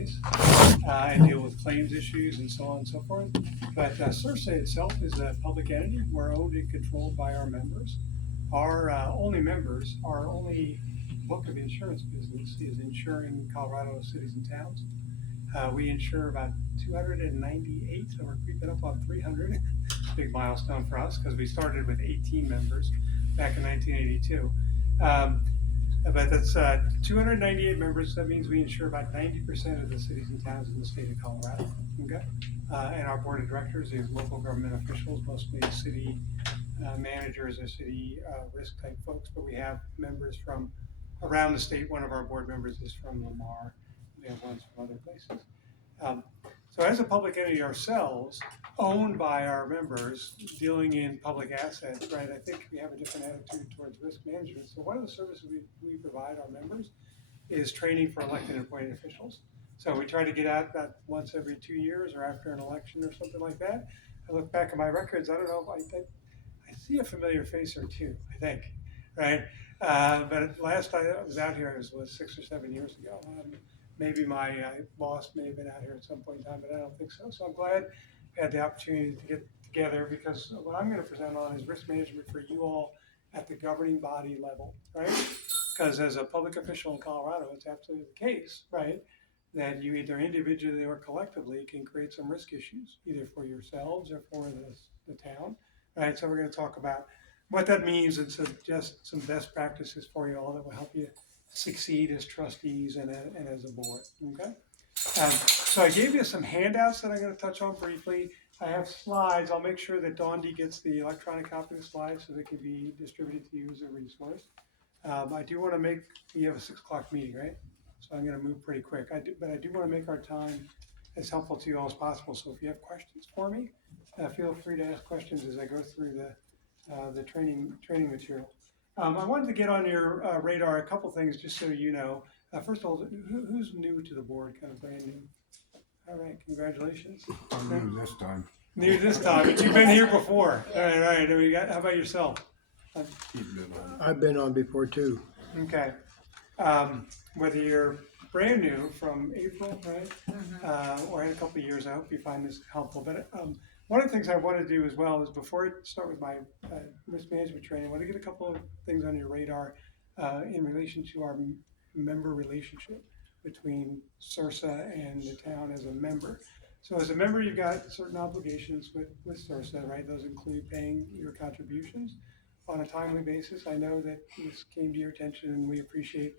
place and deal with claims issues and so on and so forth. But Cersa itself is a public entity. We're owned and controlled by our members. Our only members, our only book of insurance business is insuring Colorado cities and towns. We insure about 298, so we're creeping up on 300. Big milestone for us because we started with 18 members back in 1982. But that's 298 members. That means we insure about 90% of the cities and towns in the state of Colorado. Okay, and our board of directors is local government officials, mostly city managers or city risk type folks. But we have members from around the state. One of our board members is from Lamar. We have ones from other places. Um, so as a public entity ourselves, owned by our members, dealing in public assets, right, I think we have a different attitude towards risk management. So one of the services we provide our members is training for elected and appointed officials. So we try to get out that once every 2 years or after an election or something like that. I look back at my records, I don't know if I see a familiar face or two, I think, right? But last I was out here was 6 or 7 years ago. Maybe my boss may have been out here at some point in time, but I don't think so. So I'm glad I had the opportunity to get together because what I'm going to present on is risk management for you all at the governing body level, right? Because as a public official in Colorado, it's absolutely the case, right? That you either individually or collectively can create some risk issues, either for yourselves or for the town, right? So we're going to talk about what that means and suggest some best practices for you all that will help you succeed as trustees and as a board, okay? So I gave you some handouts that I'm going to touch on briefly. I have slides. I'll make sure that Dondi gets the electronic copy of the slides so they can be distributed to you as a resource. I do want to you have a 6 o'clock meeting, right? So I'm going to move pretty quick. But I do want to make our time as helpful to you all as possible. So if you have questions for me, feel free to ask questions as I go through the training material. I wanted to get on your radar a couple things just so you know. First of all, who's new to the board, kind of brand new? All right, congratulations. I'm new this time. New this time, but you've been here before. All right. How about yourself? I've been on before too. Okay. Whether you're brand new from April, right, or in a couple of years, I hope you find this helpful. But one of the things I want to do as well is before I start with my risk management training, I want to get a couple of things on your radar in relation to our member relationship between Cersa and the town as a member. So as a member, you've got certain obligations with Cersa, right? Those include paying your contributions on a timely basis. I know that this came to your attention and we appreciate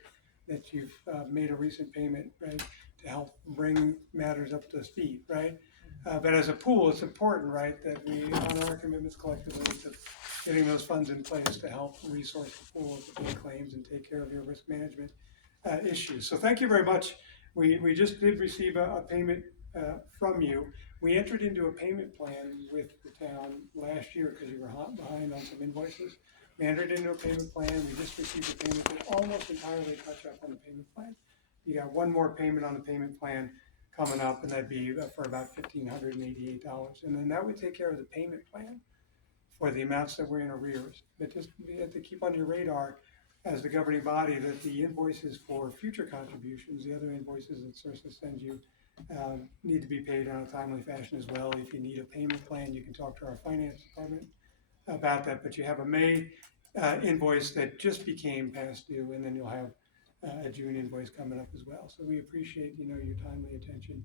that you've made a recent payment, right, to help bring matters up to speed, right? But as a pool, it's important, right, that we honor our commitments collectively to getting those funds in place to help resource the pool to pay claims and take care of your risk management issues. So thank you very much. We just did receive a payment from you. We entered into a payment plan with the town last year because you were behind on some invoices. We entered into a payment plan. We just received a payment that almost entirely caught up on the payment plan. You got one more payment on the payment plan coming up, and that'd be for about $1,588. And then that would take care of the payment plan for the amounts that were in arrears. But just you have to keep on your radar as the governing body that the invoices for future contributions, the other invoices that Cersa sends you, need to be paid on a timely fashion as well. If you need a payment plan, you can talk to our finance department about that. But you have a May invoice that just became past due, and then you'll have a June invoice coming up as well. So we appreciate your timely attention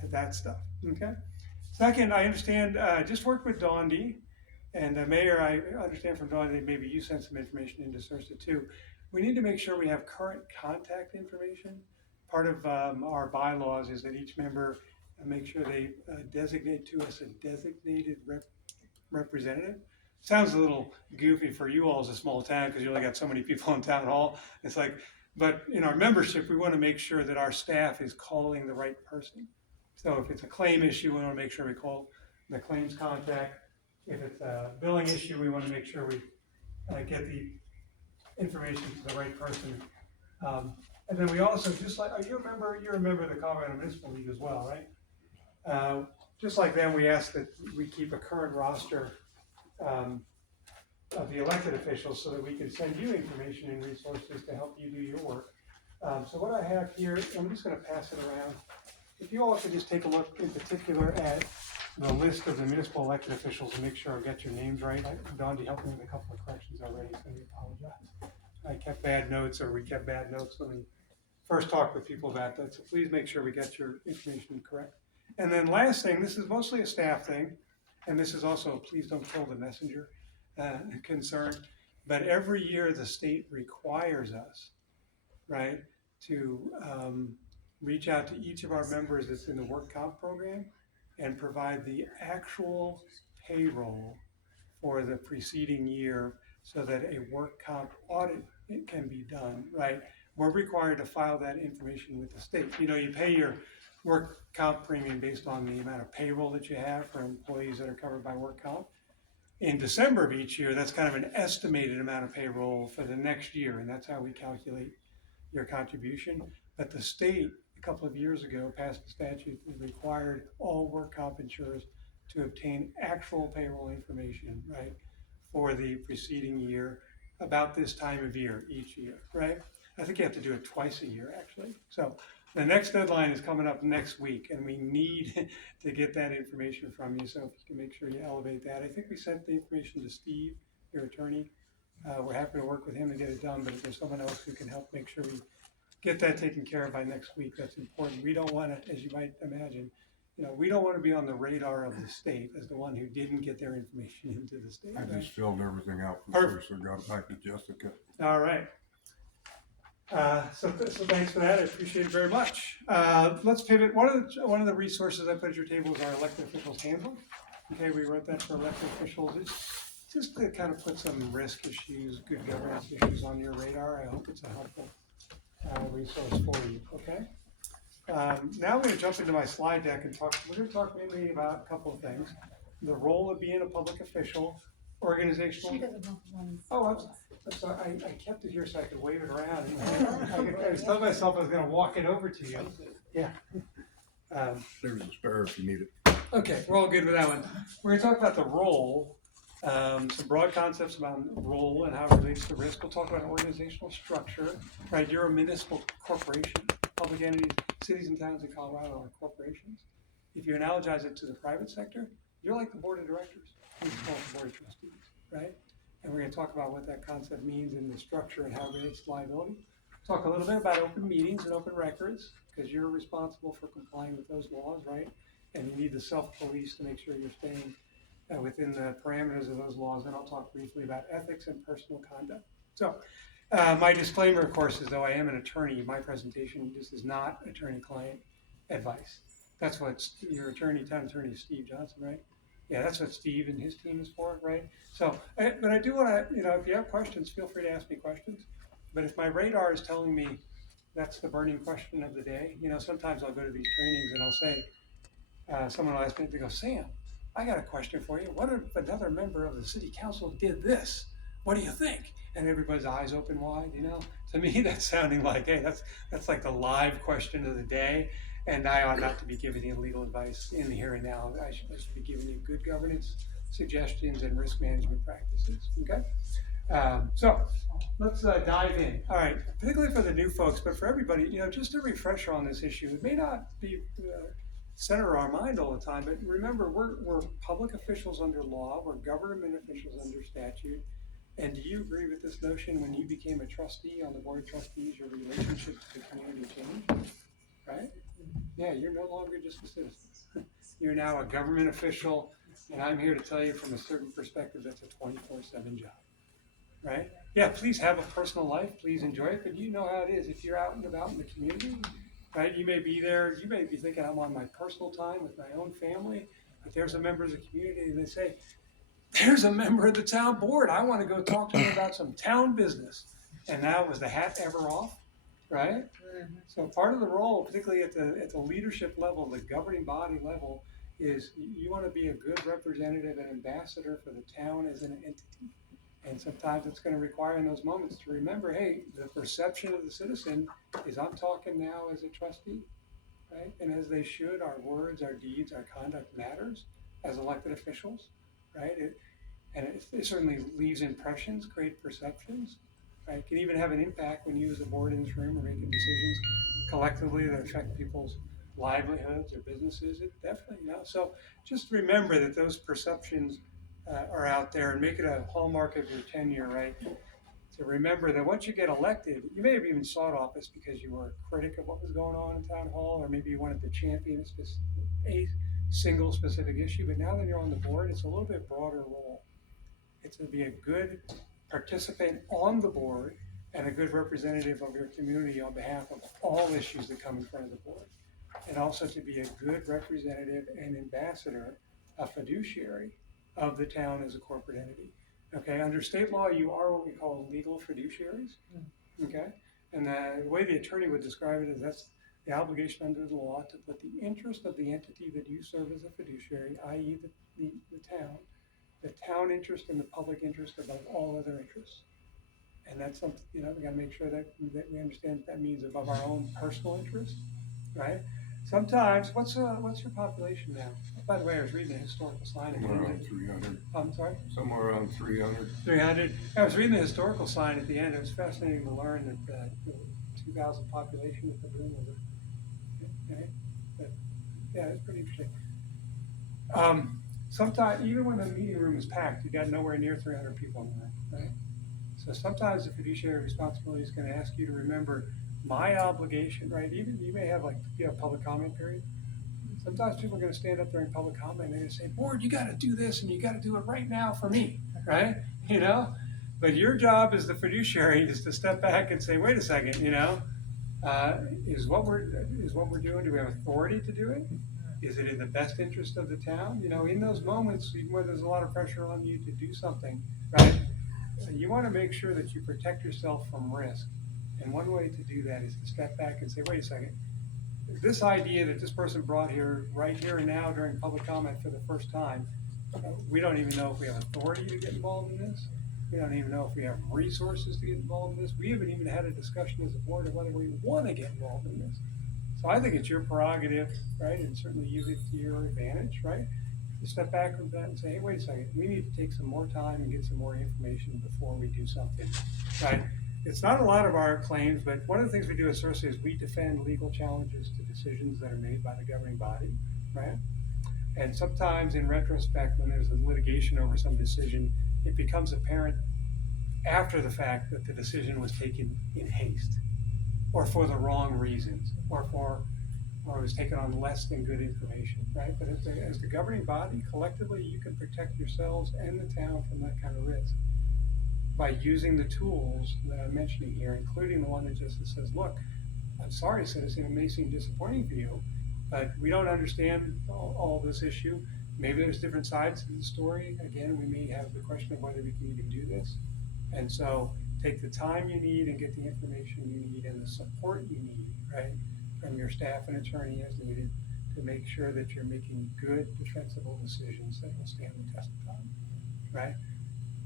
to that stuff. Okay. Second, I understand just work with Dondi. And Mayor, I understand from Dawn that maybe you sent some information into Cersa too. We need to make sure we have current contact information. Part of our bylaws is that each member make sure they designate to us a designated representative. Sounds a little goofy for you all as a small town because you only got so many people in town hall. It's like, but in our membership, we want to make sure that our staff is calling the right person. So if it's a claim issue, we want to make sure we call the claims contact. If it's a billing issue, we want to make sure we get the information to the right person. And then we also, just like, you're a member of the Colorado Municipal League as well, right? Just like them, we ask that we keep a current roster of the elected officials so that we can send you information and resources to help you do your work. So what I have here, I'm just gonna pass it around. If you all could just take a look in particular at the list of the municipal elected officials and make sure I get your names right. Don, you helped me with a couple of corrections already, so I apologize. I kept bad notes, or we kept bad notes when we first talked with people about that, so please make sure we get your information correct. And then last thing, this is mostly a staff thing, and this is also, please don't kill the messenger concern, but every year the state requires us, right, to reach out to each of our members that's in the work comp program and provide the actual payroll for the preceding year so that a work comp audit can be done, right? We're required to file that information with the state. You know, you pay your work comp premium based on the amount of payroll that you have for employees that are covered by work comp. In December of each year, that's kind of an estimated amount of payroll for the next year, and that's how we calculate your contribution. But the state, a couple of years ago, passed a statute that required all work comp insurers to obtain actual payroll information, right, for the preceding year about this time of year each year, right? I think you have to do it twice a year, actually. So the next deadline is coming up next week, and we need to get that information from you. So if you can make sure you elevate that. I think we sent the information to Steve, your attorney. We're happy to work with him to get it done, but if there's someone else who can help make sure we get that taken care of by next week, that's important. We don't want to, as you might imagine, you know, we don't want to be on the radar of the state as the one who didn't get their information into the state. I Right? just filled everything out for Perfect. Cersa, got it back to Jessica. All right. So thanks for that. I appreciate it very much. Let's pivot. One of the resources I put at your table is our elected officials handbook. Okay, we wrote that for elected officials. It's just to kind of put some risk issues, good governance issues on your radar. I hope it's a helpful resource for you. Okay. Now I'm going to jump into my slide deck and talk. We're going to talk mainly about a couple of things: the role of being a public official, organizational. She doesn't have one. Oh, I'm sorry. I kept it here so I could wave it around. I was telling myself I was going to walk it over to you. Yeah. There's a spare if you need it. Okay, we're all good with that one. We're going to talk about the role, some broad concepts about role and how it relates to risk. We'll talk about organizational structure. Right, you're a municipal corporation. Public entities, cities and towns in Colorado are corporations. If you analogize it to the private sector, you're like the board of directors. We call it the board of trustees, right? And we're going to talk about what that concept means in the structure and how it relates to liability. Talk a little bit about open meetings and open records, because you're responsible for complying with those laws, right? And you need the self-police to make sure you're staying within the parameters of those laws. And I'll talk briefly about ethics and personal conduct. So my disclaimer, of course, is though I am an attorney, my presentation, this is not attorney-client advice. That's what your town attorney is Steve Johnson, right? Yeah, that's what Steve and his team is for, right? So, but I do want to, if you have questions, feel free to ask me questions. But if my radar is telling me that's the burning question of the day, sometimes I'll go to these trainings and I'll say, someone will ask me, they go, Sam, I got a question for you. What if another member of the city council did this? What do you think? And everybody's eyes open wide, To me, that's sounding like, hey, that's like the live question of the day. And I ought not to be giving you legal advice in the here and now. I should be giving you good governance suggestions and risk management practices, okay? So let's dive in. All right, particularly for the new folks, but for everybody, just a refresher on this issue. It may not be center our mind all the time, but remember, we're public officials under law, we're government officials under statute. And do you agree with this notion when you became a trustee on the board of trustees, your relationship to the community changed, right? Yeah, you're no longer just a citizen. You're now a government official, and I'm here to tell you from a certain perspective that's a 24/7 job, right? Yeah, please have a personal life, please enjoy it, but you know how it is. If you're out and about in the community, right, you may be there, you may be thinking I'm on my personal time with my own family, but there's a member of the community and they say, there's a member of the town board, I want to go talk to him about some town business. And now, was the hat ever off, right? So part of the role, particularly at the leadership level, the governing body level, is you want to be a good representative and ambassador for the town as an entity. And sometimes it's going to require in those moments to remember, hey, the perception of the citizen is I'm talking now as a trustee, right? And as they should, our words, our deeds, our conduct matters as elected officials, right? It certainly leaves impressions, create perceptions. right? It can even have an impact when you as a board in this room are making decisions collectively that affect people's livelihoods or businesses. It definitely, so just remember that those perceptions are out there, and make it a hallmark of your tenure, right? To remember that once you get elected, you may have even sought office because you were a critic of what was going on in town hall, or maybe you wanted to champion a single specific issue. But now that you're on the board, it's a little bit broader role. It's to be a good participant on the board and a good representative of your community on behalf of all issues that come in front of the board. And also to be a good representative and ambassador, a fiduciary of the town as a corporate entity. Okay, under state law, you are what we call legal fiduciaries. Okay, and the way the attorney would describe it is that's the obligation under the law to put the interest of the entity that you serve as a fiduciary, i.e., the town interest and the public interest above all other interests. And that's something, we got to make sure that we understand that means above our own personal interest, right? Sometimes, what's your population now? By the way, I was reading the historical sign. Somewhere around 300. I'm sorry? Somewhere around 300. 300. I was reading the historical sign at the end. It was fascinating to learn that the 2,000 population at the room was okay? But, yeah, it's pretty interesting. Sometimes, even when the meeting room is packed, you got nowhere near 300 people in the room, right? So sometimes the fiduciary responsibility is going to ask you to remember my obligation, right? Even you may have you have public comment period. Sometimes people are going to stand up during public comment and they're going to say, "Board, you got to do this and you got to do it right now for me," right? But your job as the fiduciary is to step back and say, "Wait a second, is what we're doing? Do we have authority to do it? Is it in the best interest of the town?" In those moments, even where there's a lot of pressure on you to do something, right? You want to make sure that you protect yourself from risk. And one way to do that is to step back and say, "Wait a second, this idea that this person brought here right here and now during public comment for the first time, we don't even know if we have authority to get involved in this. We don't even know if we have resources to get involved in this. We haven't even had a discussion as a board of whether we want to get involved in this." So I think it's your prerogative, right, and certainly use it to your advantage, right, to step back from that and say, "Hey, wait a second, we need to take some more time and get some more information before we do something," right? It's not a lot of our claims, but one of the things we do at Cersa is we defend legal challenges to decisions that are made by the governing body, right? And sometimes in retrospect, when there's a litigation over some decision, it becomes apparent after the fact that the decision was taken in haste or for the wrong reasons or it was taken on less than good information, right? But as the governing body, collectively, you can protect yourselves and the town from that kind of risk by using the tools that I'm mentioning here, including the one that just says, "Look, I'm sorry, citizen, it may seem disappointing for you, but we don't understand all this issue. Maybe there's different sides to the story. Again, we may have the question of whether we can even do this. And so take the time you need and get the information you need and the support you need, right, from your staff and attorney as needed to make sure that you're making good, defensible decisions that will stand the test of time, right?"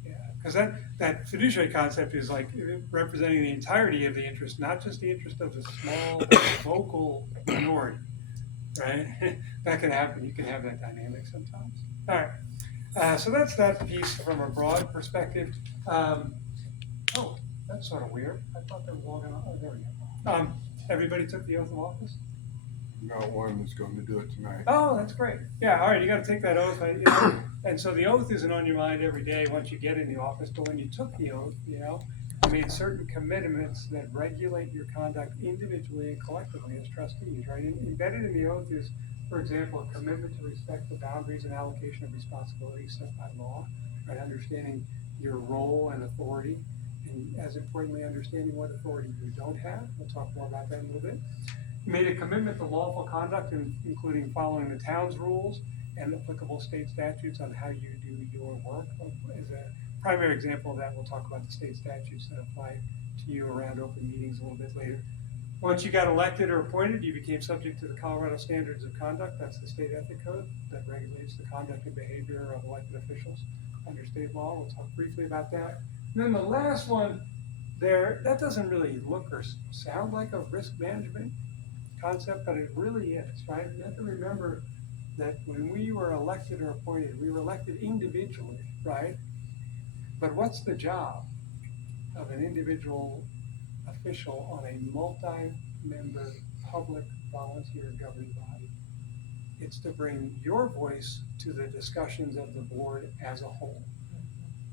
Yeah, because that fiduciary concept is like representing the entirety of the interest, not just the interest of the small vocal minority, right? That can happen. You can have that dynamic sometimes. All right. So that's that piece from a broad perspective. Oh, that's sort of weird. I thought they were all going to. Oh, there we go. Everybody took the oath of office? Got one that's going to do it tonight. Oh, that's great. Yeah, all right, you got to take that oath. And so the oath isn't on your mind every day once you get in the office, but when you took the oath, you made certain commitments that regulate your conduct individually and collectively as trustees, right? Embedded in the oath is, for example, a commitment to respect the boundaries and allocation of responsibilities set by law, right? Understanding your role and authority, and as importantly, understanding what authority you don't have. We'll talk more about that in a little bit. You made a commitment to lawful conduct, including following the town's rules and applicable state statutes on how you do your work. As a primary example of that, we'll talk about the state statutes that apply to you around open meetings a little bit later. Once you got elected or appointed, you became subject to the Colorado Standards of Conduct. That's the state ethic code that regulates the conduct and behavior of elected officials under state law. We'll talk briefly about that. And then the last one there, that doesn't really look or sound like a risk management concept, but it really is, right? You have to remember that when we were elected or appointed, we were elected individually, right? But what's the job? of an individual official on a multi-member public volunteer governing body. It's to bring your voice to the discussions of the board as a whole,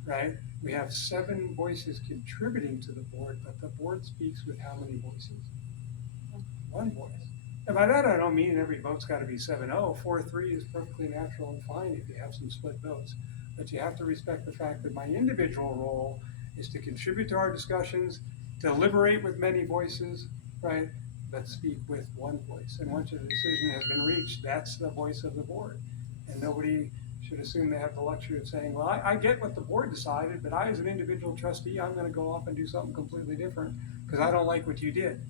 right? We have 7 voices contributing to the board, but the board speaks with how many voices? 1 voice. And by that I don't mean every vote's got to be 7-0. 4-3 is perfectly natural and fine if you have some split votes. But you have to respect the fact that my individual role is to contribute to our discussions, deliberate with many voices, right? But speak with 1 voice. And once a decision has been reached, that's the voice of the board. And nobody should assume they have the luxury of saying, well, I get what the board decided, but I as an individual trustee, I'm going to go off and do something completely different because I don't like what you did.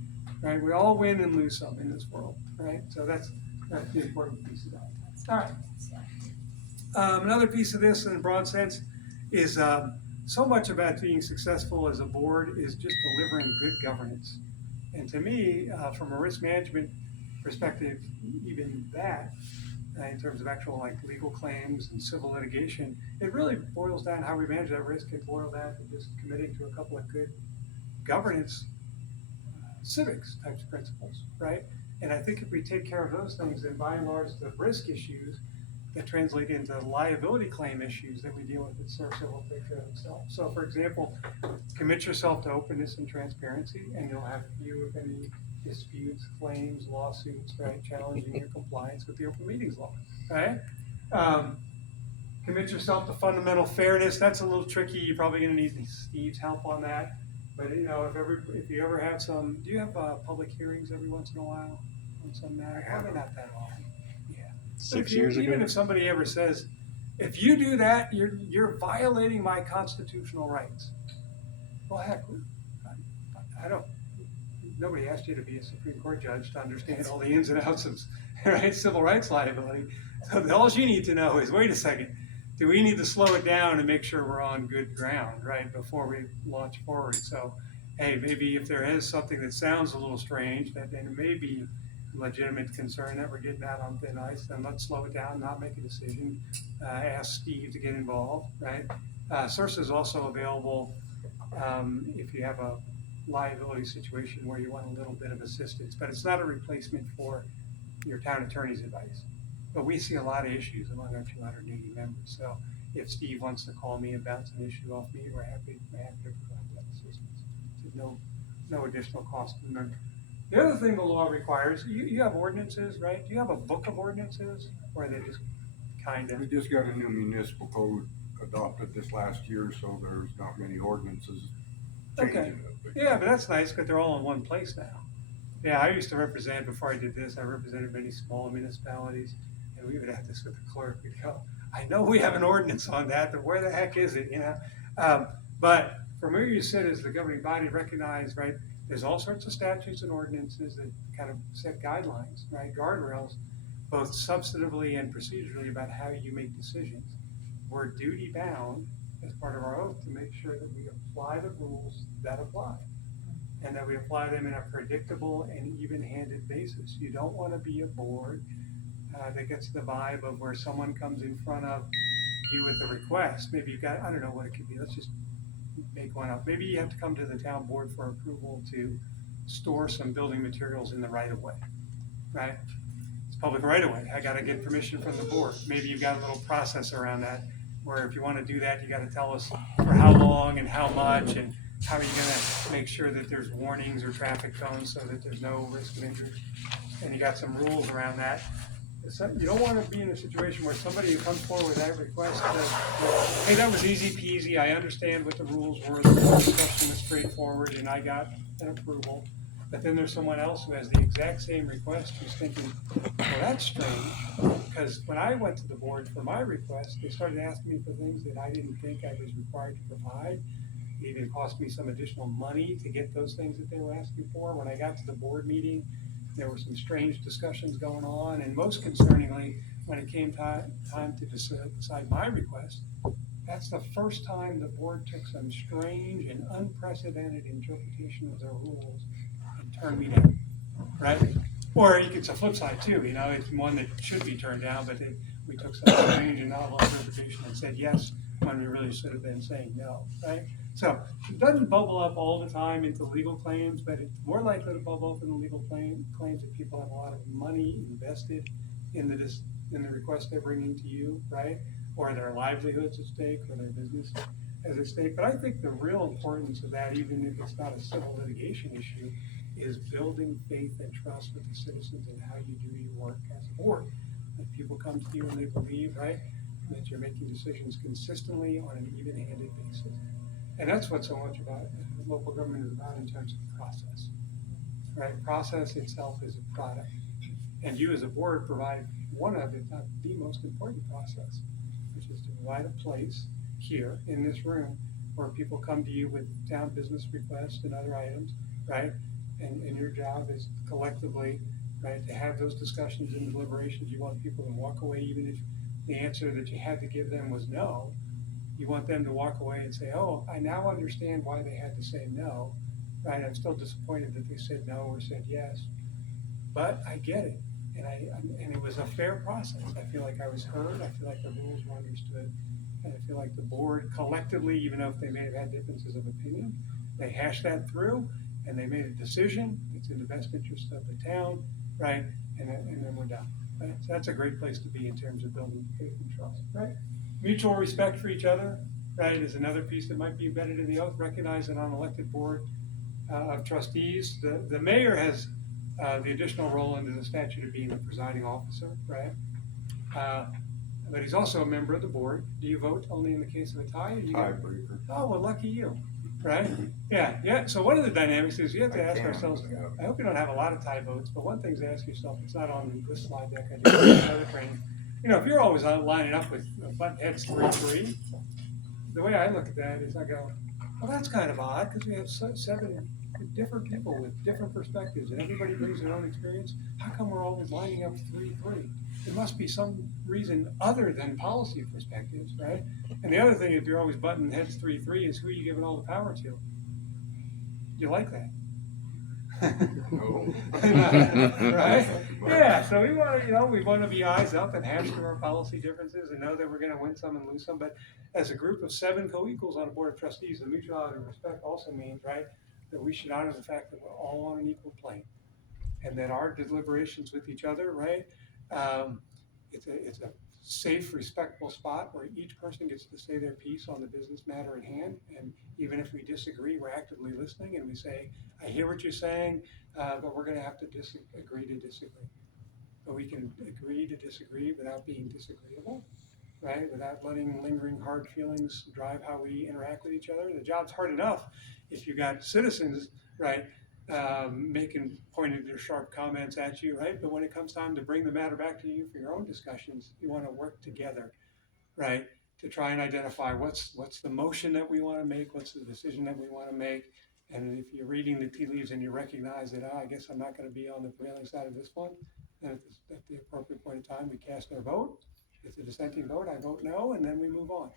Right? We all win and lose some in this world, right? So that's the important piece of that. All right. Another piece of this, in a broad sense, is so much about being successful as a board is just delivering good governance. And to me, from a risk management perspective, even that, in terms of actual like legal claims and civil litigation, it really boils down how we manage that risk. It boils down to just committing to a couple of good governance civics types of principles, right? And I think if we take care of those things, then by and large, the risk issues that translate into liability claim issues that we deal with at Cersa will take care of themselves. So, for example, commit yourself to openness and transparency, and you'll have few, if any, disputes, claims, lawsuits, right, challenging your compliance with the open meetings law, right? Commit yourself to fundamental fairness. That's a little tricky. You're probably going to need Steve's help on that. But you know, if you ever have some, do you have public hearings every once in a while on some matter? Probably not that often. Yeah. 6 years ago. Even if somebody ever says, if you do that, you're violating my constitutional rights. Well, heck, I don't. Nobody asked you to be a Supreme Court judge to understand all the ins and outs of right, civil rights liability. So all you need to know is, wait a second. Do we need to slow it down and make sure we're on good ground, right, before we launch forward? So, hey, maybe if there is something that sounds a little strange, that then it may be legitimate concern that we're getting out on thin ice, then let's slow it down, not make a decision, ask Steve to get involved, right? Cersa is also available if you have a liability situation where you want a little bit of assistance, but it's not a replacement for your town attorney's advice. But we see a lot of issues among our 280 members. So if Steve wants to call me and bounce an issue off me, we're happy to provide that assistance. So no additional cost to the member. The other thing the law requires, you have ordinances, right? Do you have a book of ordinances, or are they just kind of? We just got a new municipal code adopted this last year, so there's not many ordinances changing Okay. it. Yeah, but that's nice because they're all in one place now. Yeah, I used to represent, before I did this, I represented many small municipalities, and we would have this with the clerk. We'd go, I know we have an ordinance on that, but where the heck is it, you know? But from where you sit as the governing body, recognize, right, there's all sorts of statutes and ordinances that kind of set guidelines, right, guardrails, both substantively and procedurally about how you make decisions. We're duty bound as part of our oath to make sure that we apply the rules that apply, and that we apply them in a predictable and even-handed basis. You don't want to be a board that gets the vibe of where someone comes in front of you with a request. Maybe you've got, I don't know what it could be, let's just make one up. Maybe you have to come to the town board for approval to store some building materials in the right-of-way, right? It's public right-of-way. I got to get permission from the board. Maybe you've got a little process around that, where if you want to do that, you got to tell us for how long and how much, and how are you going to make sure that there's warnings or traffic cones so that there's no risk of injury. And you got some rules around that. So you don't want to be in a situation where somebody who comes forward with that request says, hey, that was easy peasy, I understand what the rules were, the question was straightforward, and I got an approval. But then there's someone else who has the exact same request who's thinking, well, that's strange, because when I went to the board for my request, they started asking me for things that I didn't think I was required to provide. It even cost me some additional money to get those things that they were asking for. When I got to the board meeting, there were some strange discussions going on, and most concerningly, when it came time to decide my request, that's the first time the board took some strange and unprecedented interpretation of their rules and turned me down, right? Or it's a flip side too, you know, it's one that should be turned down, but we took some strange and novel interpretation and said yes when we really should have been saying no, right? So it doesn't bubble up all the time into legal claims, but it's more likely to bubble up in the legal claims if people have a lot of money invested in in the request they're bringing to you, right? Or their livelihoods at stake, or their business as at stake. But I think the real importance of that, even if it's not a civil litigation issue, is building faith and trust with the citizens in how you do your work as a board. If people come to you and they believe, right, that you're making decisions consistently on an even-handed basis. And that's what so much about local government is about in terms of process, right? Process itself is a product. And you as a board provide one of, if not the most important process, which is to provide a place here in this room where people come to you with town business requests and other items, right? And your job is collectively, right, to have those discussions and deliberations. You want people to walk away, even if the answer that you had to give them was no. You want them to walk away and say, oh, I now understand why they had to say no, right? I'm still disappointed that they said no or said yes, but I get it. And it was a fair process. I feel like I was heard. I feel like the rules were understood. And I feel like the board collectively, even though they may have had differences of opinion, they hashed that through and they made a decision. It's in the best interest of the town, right? And then we're done. Right? So that's a great place to be in terms of building faith and trust, right? Mutual respect for each other, right, is another piece that might be embedded in the oath. Recognize that on an elected board of trustees, the mayor has the additional role under the statute of being the presiding officer, right? Uh, but he's also a member of the board. Do you vote only in the case of a tie? Or do you Tiebreaker. Oh, well, lucky you, right? Yeah. So one of the dynamics is you have to ask ourselves, I hope you don't have a lot of tie votes, but one thing to ask yourself, it's not on this slide deck, I do another training. You know, if you're always lining up with butt heads 3-3, the way I look at that is I go, well, that's kind of odd because we have seven different people with different perspectives and everybody brings their own experience. How come we're always lining up 3-3? There must be some reason other than policy perspectives, right? And the other thing, if you're always butting heads 3-3, is who are you giving all the power to? You like that? No. Right? Yeah, so we want to be eyes up and hash through our policy differences and know that we're going to win some and lose some. But as a group of 7 co-equals on a board of trustees, the mutuality of respect also means, right, that we should honor the fact that we're all on an equal plane and that our deliberations with each other, right, it's a safe, respectful spot where each person gets to say their piece on the business matter at hand. And even if we disagree, we're actively listening and we say, I hear what you're saying, but we're going to have to agree to disagree. But we can agree to disagree without being disagreeable, right? Without letting lingering hard feelings drive how we interact with each other. The job's hard enough if you got citizens, right, pointing their sharp comments at you, right? But when it comes time to bring the matter back to you for your own discussions, you want to work together, right, to try and identify what's the motion that we want to make, what's the decision that we want to make. And if you're reading the tea leaves and you recognize that, I guess I'm not going to be on the prevailing side of this one, then at the appropriate point in time, we cast our vote. If it's a dissenting vote, I vote no, and then we move on.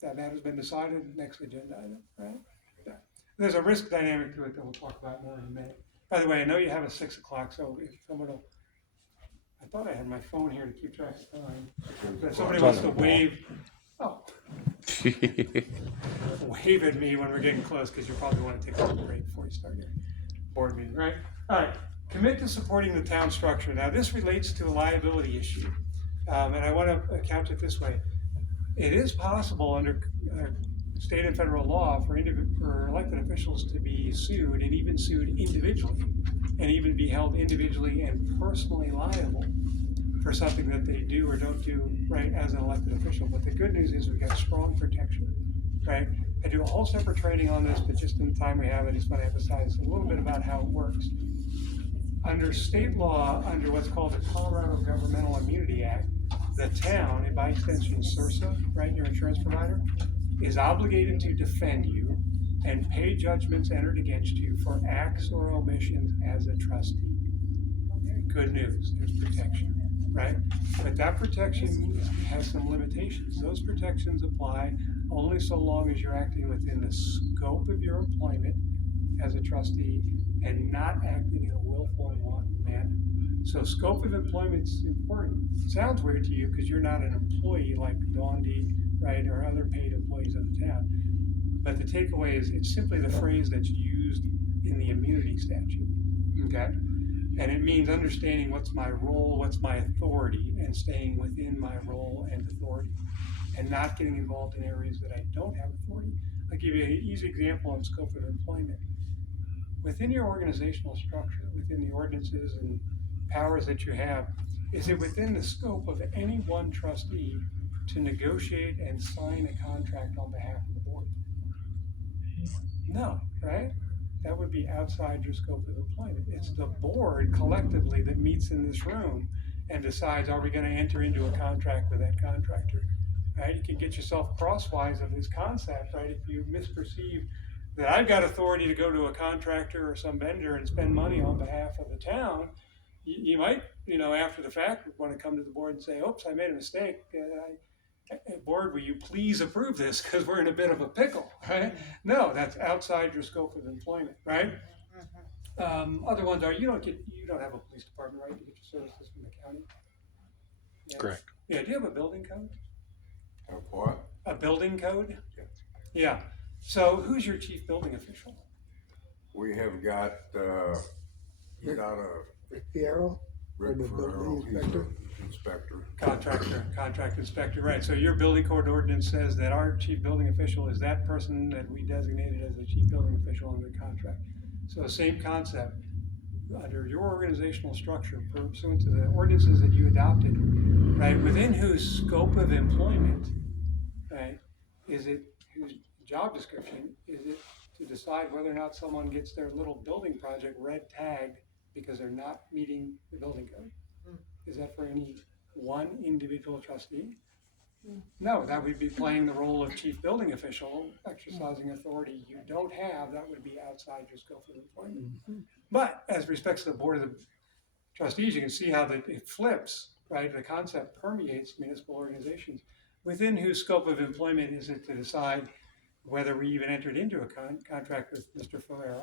That matter's been decided, next agenda item, right? Yeah. There's a risk dynamic to it that we'll talk about more in a minute. By the way, I know you have a 6 o'clock, so if someone will, I thought I had my phone here to keep track of time. But if somebody wants to wave, wave at me when we're getting close, because you probably want to take a little break before you start your board meeting, right? All right, commit to supporting the town structure. Now, this relates to a liability issue, and I want to couch it this way. It is possible under state and federal law for elected officials to be sued and even sued individually and even be held individually and personally liable for something that they do or don't do, right, as an elected official. But the good news is we've got strong protection, right? I do a whole separate training on this, but just in the time we have, I just want to emphasize a little bit about how it works. Under state law, under what's called the Colorado Governmental Immunity Act, the town, and by extension Cersa, right, your insurance provider, is obligated to defend you and pay judgments entered against you for acts or omissions as a trustee. Good news, there's protection, right? But that protection has some limitations. Those protections apply only so long as you're acting within the scope of your employment as a trustee and not acting in a willful and wanton manner. So scope of employment is important. It sounds weird to you because you're not an employee like Dondi, right, or other paid employees of the town. But the takeaway is it's simply the phrase that's used in the immunity statute. Okay? And it means understanding what's my role, what's my authority, and staying within my role and authority, and not getting involved in areas that I don't have authority. I'll give you an easy example on scope of employment. Within your organizational structure, within the ordinances and powers that you have, is it within the scope of any one trustee to negotiate and sign a contract on behalf of the board? No, right? That would be outside your scope of employment. It's the board collectively that meets in this room and decides, are we gonna enter into a contract with that contractor? Right, you can get yourself crosswise of this concept, right? If you misperceive that I've got authority to go to a contractor or some vendor and spend money on behalf of the town, you might, after the fact, want to come to the board and say, oops, I made a mistake. Board, will you please approve this because we're in a bit of a pickle, right? No, that's outside your scope of employment, right? Other ones are you don't have a police department, right? You get your services from the county. Yeah. Correct. Yeah. Do you have a building code? Have what? A building code? Yeah. Yeah. So who's your chief building official? We have got, he's out of Rick Fierro, Rick the Ferrero, building he's inspector. the inspector. Contract inspector, right. So your building code ordinance says that our chief building official is that person that we designated as the chief building official under the contract. So same concept, under your organizational structure pursuant to the ordinances that you adopted, right, within whose scope of employment, right, is it, whose job description, is it to decide whether or not someone gets their little building project red tagged because they're not meeting the building code? Is that for any one individual trustee? No, that would be playing the role of chief building official, exercising authority you don't have. That would be outside your scope of employment. But as respects to the board of the trustees, you can see how it flips, right? The concept permeates municipal organizations. Within whose scope of employment is it to decide whether we even entered into a contract with Mr. Ferrera?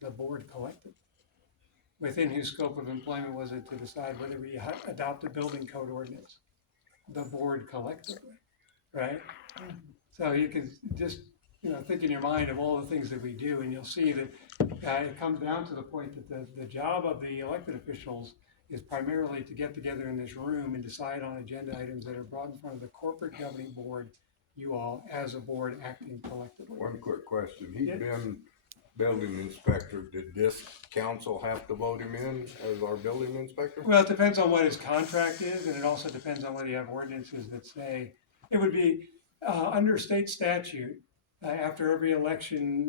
The board collectively. Within whose scope of employment was it to decide whether we adopt a building code ordinance? The board collectively, right? So you can just, think in your mind of all the things that we do, and you'll see that it comes down to the point that the job of the elected officials is primarily to get together in this room and decide on agenda items that are brought in front of the corporate governing board, you all as a board acting collectively. One quick question, he's Yeah. been building inspector, did this council have to vote him in as our building inspector? Well, it depends on what his contract is, and it also depends on whether you have ordinances that say, it would be, under state statute, after every election,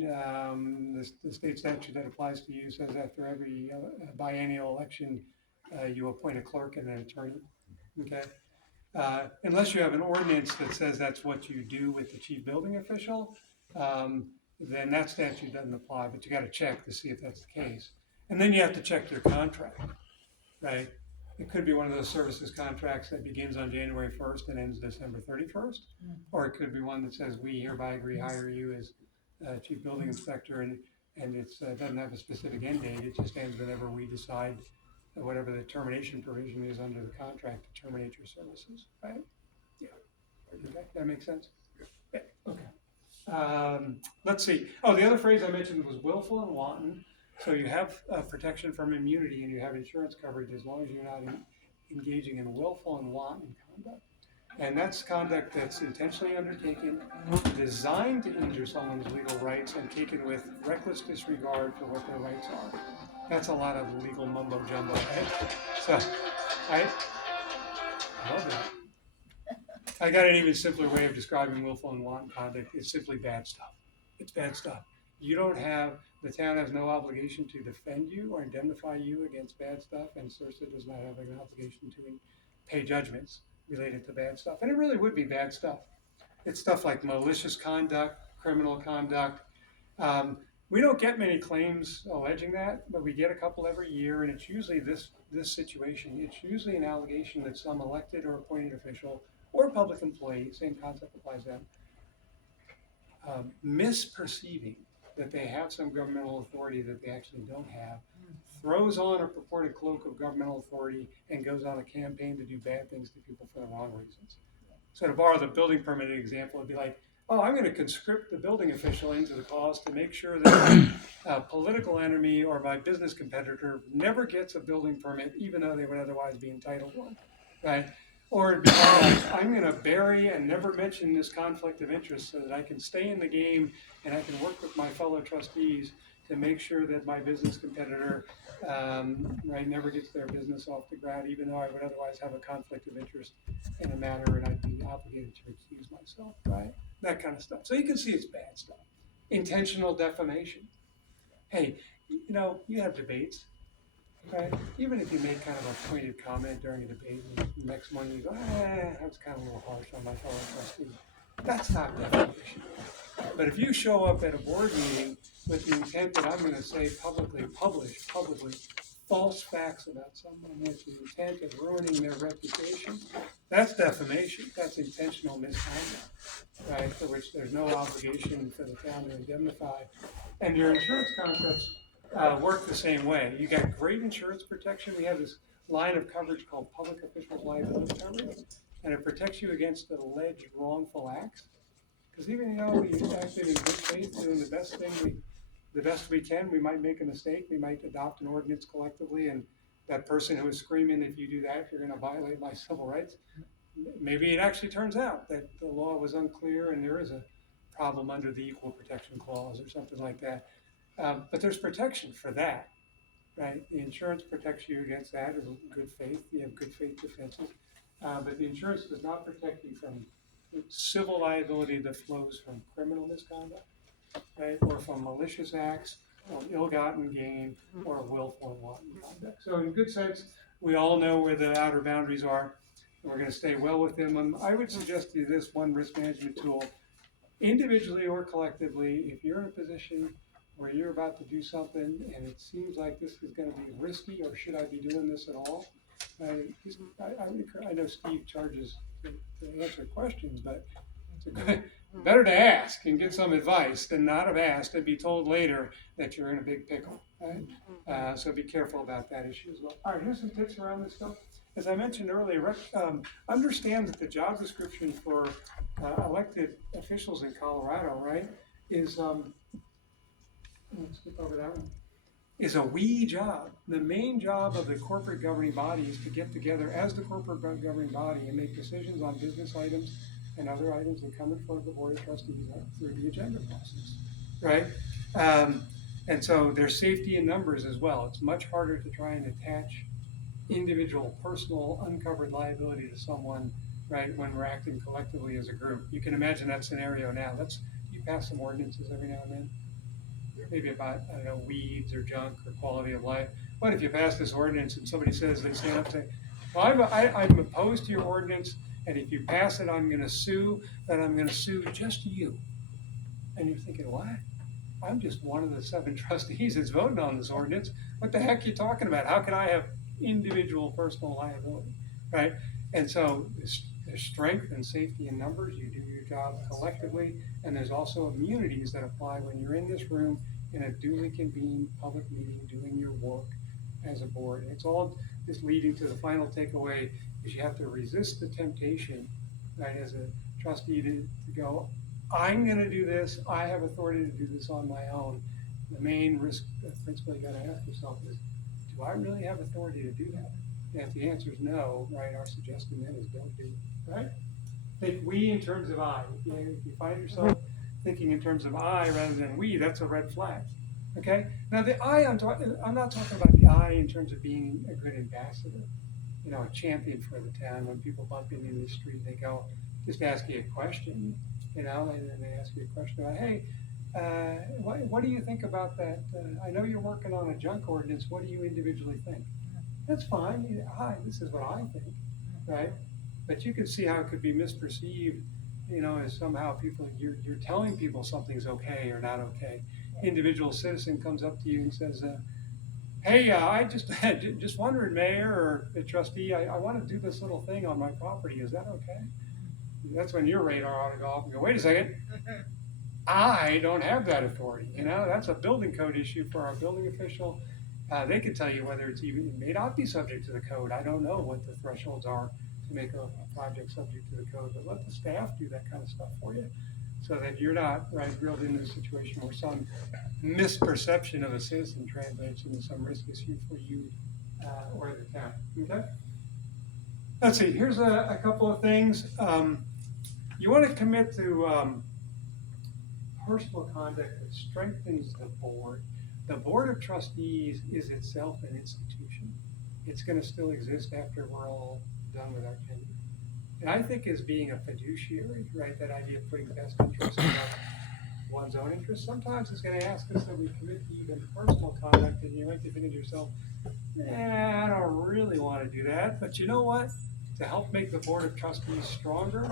the state statute that applies to you says after every biennial election, you appoint a clerk and an attorney, okay? Unless you have an ordinance that says that's what you do with the chief building official, then that statute doesn't apply, but you gotta check to see if that's the case. And then you have to check your contract, right? It could be one of those services contracts that begins on January 1st and ends December 31st. Or it could be one that says, we hereby agree hire you as chief building inspector, and it doesn't have a specific end date, it just ends whenever we decide whatever the termination provision is under the contract to terminate your services, right? Yeah. Okay, that makes sense? Yeah, okay. Let's see. Oh, the other phrase I mentioned was willful and wanton. So you have protection from immunity and you have insurance coverage as long as you're not engaging in willful and wanton conduct. And that's conduct that's intentionally undertaken, designed to injure someone's legal rights, and taken with reckless disregard for what their rights are. That's a lot of legal mumbo jumbo, right? So I love that. I got an even simpler way of describing willful and wanton conduct. It's simply bad stuff. It's bad stuff. The town has no obligation to defend you or indemnify you against bad stuff, and Cersa does not have an obligation to pay judgments related to bad stuff. And it really would be bad stuff. It's stuff like malicious conduct, criminal conduct. We don't get many claims alleging that, but we get a couple every year, and it's usually this situation. It's usually an allegation that some elected or appointed official or public employee, same concept applies to them, misperceiving that they have some governmental authority that they actually don't have, throws on a purported cloak of governmental authority and goes on a campaign to do bad things to people for the wrong reasons. So to borrow the building permit example, it'd be like, oh, I'm gonna conscript the building official into the cause to make sure that a political enemy or my business competitor never gets a building permit, even though they would otherwise be entitled one, right? Or I'm gonna bury and never mention this conflict of interest so that I can stay in the game and I can work with my fellow trustees to make sure that my business competitor, right, never gets their business off the ground, even though I would otherwise have a conflict of interest in a matter and I'd be obligated to recuse myself, right? That kind of stuff. So you can see it's bad stuff. Intentional defamation. Hey, you have debates, right? Even if you make kind of a pointed comment during a debate, and the next morning you go, that's kind of a little harsh on my fellow trustee. That's not defamation. But if you show up at a board meeting with the intent that I'm going to say publicly false facts about someone with the intent of ruining their reputation, that's defamation. That's intentional misconduct, right? For which there's no obligation for the town to indemnify. And your insurance contracts work the same way. You got great insurance protection. We have this line of coverage called public officials liability coverage, and it protects you against alleged wrongful acts. Because even though we acted in good faith, doing the best we can, we might make a mistake. We might adopt an ordinance collectively, and that person who is screaming, "If you do that, you're going to violate my civil rights." Maybe it actually turns out that the law was unclear, and there is a problem under the Equal Protection Clause or something like that. But there's protection for that, right? The insurance protects you against that as good faith. You have good faith defenses, but the insurance does not protect you from civil liability that flows from criminal misconduct, right, or from malicious acts, or ill-gotten gain, or willful and wanton conduct. So, in good sense, we all know where the outer boundaries are, and we're going to stay well within them. I would suggest to you this one risk management tool, individually or collectively. If you're in a position where you're about to do something and it seems like this is going to be risky, or should I be doing this at all? I know Steve charges to answer questions, but it's a good, better to ask and get some advice than not have asked and be told later that you're in a big pickle, right? So be careful about that issue as well. All right, here's some tips around this stuff. As I mentioned earlier, understand that the job description for elected officials in Colorado, right, is let's skip over that one, is a we job. The main job of the corporate governing body is to get together as the corporate governing body and make decisions on business items and other items that come in front of the board of trustees through the agenda process, right? And so there's safety in numbers as well. It's much harder to try and attach individual, personal, uncovered liability to someone, right, when we're acting collectively as a group. You can imagine that scenario now. You pass some ordinances every now and then, maybe about, I don't know, weeds or junk or quality of life. What if you pass this ordinance and somebody says, they stand up and say, well, I'm opposed to your ordinance, and if you pass it, I'm going to sue, but I'm going to sue just you. And you're thinking, what? I'm just one of the 7 trustees that's voting on this ordinance. What the heck are you talking about? How can I have individual personal liability, right? And so there's strength and safety in numbers. You do your job collectively, and there's also immunities that apply when you're in this room in a duly convened public meeting doing your work as a board. It's all just leading to the final takeaway is you have to resist the temptation, right, as a trustee to go, I'm going to do this. I have authority to do this on my own. The main risk principle you got to ask yourself is, do I really have authority to do that? And if the answer is no, right, our suggestion then is don't do it, right? Think we in terms of I. If you find yourself thinking in terms of I rather than we, that's a red flag. Okay? Now the I, I'm not talking about the I in terms of being a good ambassador, a champion for the town. When people bump into you in the street, they go, just ask you a question, and then they ask you a question about, hey, what do you think about that? I know you're working on a junk ordinance. What do you individually think? That's fine. Hi, this is what I think, right? But you can see how it could be misperceived, as somehow you're telling people something's okay or not okay. Individual citizen comes up to you and says, hey, I just wondered, Mayor or the trustee, I want to do this little thing on my property. Is that okay? That's when your radar ought to go off and go, wait a second. I don't have that authority. That's a building code issue for our building official. They could tell you whether it may not be subject to the code. I don't know what the thresholds are to make a project subject to the code, but let the staff do that kind of stuff for you. so that you're not, right, reeled into a situation where some misperception of a citizen translates into some risk issue for you, or the town, okay? Let's see, here's a couple of things. You want to commit to personal conduct that strengthens the board. The Board of Trustees is itself an institution. It's going to still exist after we're all done with our tenure. And I think as being a fiduciary, right, that idea of putting best interests above one's own interests, sometimes it's going to ask us that we commit to even personal conduct, and you might be thinking to yourself, I don't really want to do that. But you know what? To help make the Board of Trustees stronger,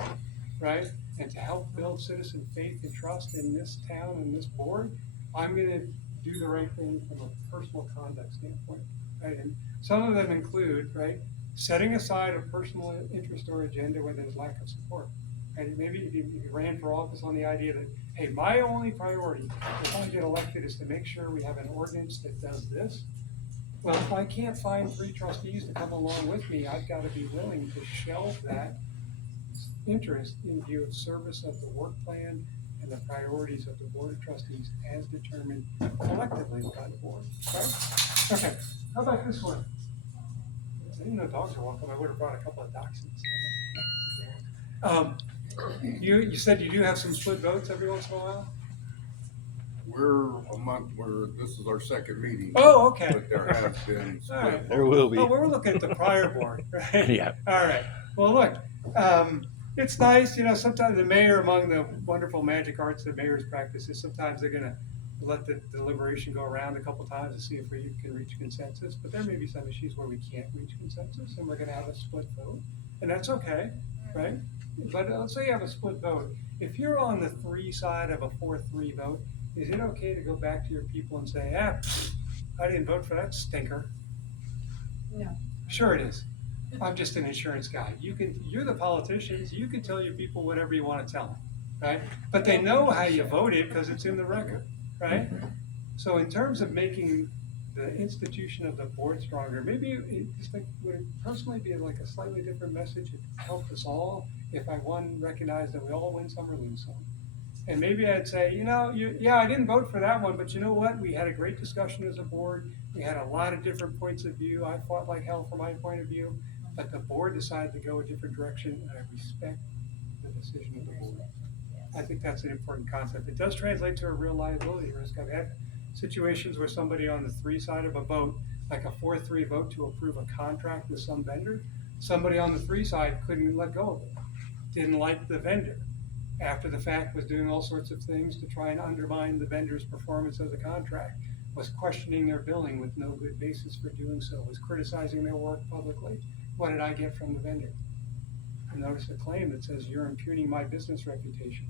right, and to help build citizen faith and trust in this town and this board, I'm going to do the right thing from a personal conduct standpoint, right? And some of them include, right, setting aside a personal interest or agenda when there's lack of support. And maybe if you ran for office on the idea that, hey, my only priority if I get elected is to make sure we have an ordinance that does this. Well, if I can't find 3 trustees to come along with me, I've got to be willing to shelve that interest in view of service of the work plan and the priorities of the Board of Trustees as determined collectively by the board, right? Okay, how about this one? I didn't know dogs are welcome. I would have brought a couple of dachshunds. You said you do have some split votes every once in a while? This is our second meeting. Oh, okay. But there has been All right. split. There will be. Oh, we were looking at the prior board, right? Yeah. All right. Well, look, it's nice, sometimes the mayor, among the wonderful magic arts that mayors practices, sometimes they're gonna let the deliberation go around a couple times to see if we can reach consensus. But there may be some issues where we can't reach consensus, and we're gonna have a split vote, and that's okay, right? But let's say you have a split vote. If you're on the 3 side of a 4-3 vote, is it okay to go back to your people and say, I didn't vote for that stinker? No. Sure it is. I'm just an insurance guy. You're the politicians. You can tell your people whatever you want to tell them, right? But they know how you voted because it's in the record, right? So in terms of making the institution of the board stronger, maybe would it personally be like a slightly different message? It helped us all if I recognize that we all win some or lose some. And maybe I'd say, I didn't vote for that one, but you know what? We had a great discussion as a board. We had a lot of different points of view. I fought like hell from my point of view, but the board decided to go a different direction, and I respect the decision of the board. I think that's an important concept. It does translate to a real liability risk. I've had situations where somebody on the 3 side of a vote, like a 4-3 vote to approve a contract with some vendor, somebody on the 3 side couldn't let go of it, didn't like the vendor. After the fact, was doing all sorts of things to try and undermine the vendor's performance of the contract, was questioning their billing with no good basis for doing so, was criticizing their work publicly. What did I get from the vendor? I noticed a claim that says you're impugning my business reputation.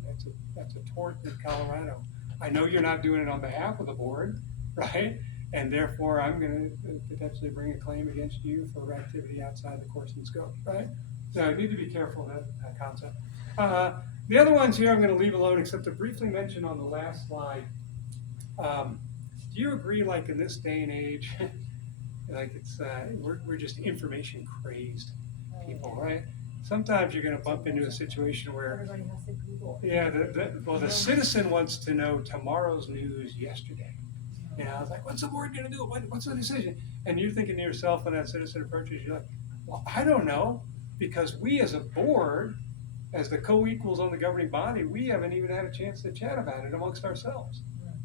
That's a tort in Colorado. I know you're not doing it on behalf of the board, right? And therefore, I'm going to potentially bring a claim against you for activity outside the course and scope, right? So I need to be careful of that concept. The other ones here I'm going to leave alone, except to briefly mention on the last slide. Do you agree, like in this day and age, like we're just information crazed people, right? Sometimes you're going to bump into a situation where Everybody has to Google. yeah, the citizen wants to know tomorrow's news yesterday. I was like, what's the board going to do? What's the decision? And you're thinking to yourself when that citizen approaches, you're like, well, I don't know, because we as a board, as the co-equals on the governing body, we haven't even had a chance to chat about it amongst ourselves,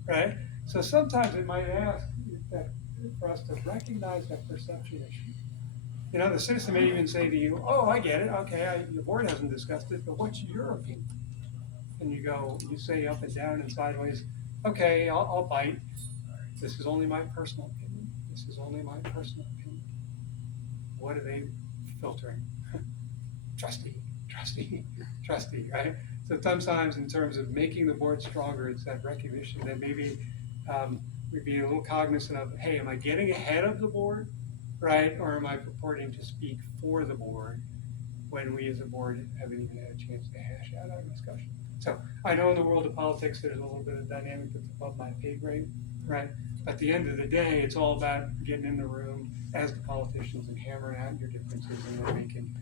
right? So sometimes it might ask that for us to recognize that perception issue. The citizen may even say to you, oh, I get it. Okay, the board hasn't discussed it, but what's your opinion? And you say up and down and sideways, okay, I'll bite. This is only my personal opinion. This is only my personal opinion. What are they filtering? Trustee, right? So sometimes in terms of making the board stronger, it's that recognition that maybe we'd be a little cognizant of, hey, am I getting ahead of the board, right? Or am I purporting to speak for the board when we as a board haven't even had a chance to hash out our discussion? So I know in the world of politics, there's a little bit of dynamic that's above my pay grade, right? At the end of the day, it's all about getting in the room as the politicians and hammering out your differences and then making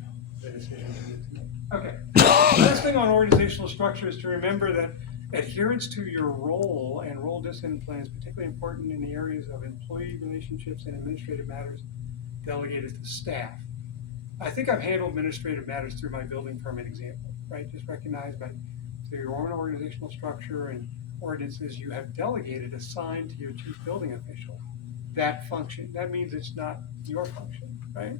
the decisions you need to make. Okay. Last thing on organizational structure is to remember that adherence to your role and role discipline is particularly important in the areas of employee relationships and administrative matters delegated to staff. I think I've handled administrative matters through my building permit example, right? Just recognize by through your own organizational structure and ordinances, you have delegated, assigned to your chief building official that function. That means it's not your function, right?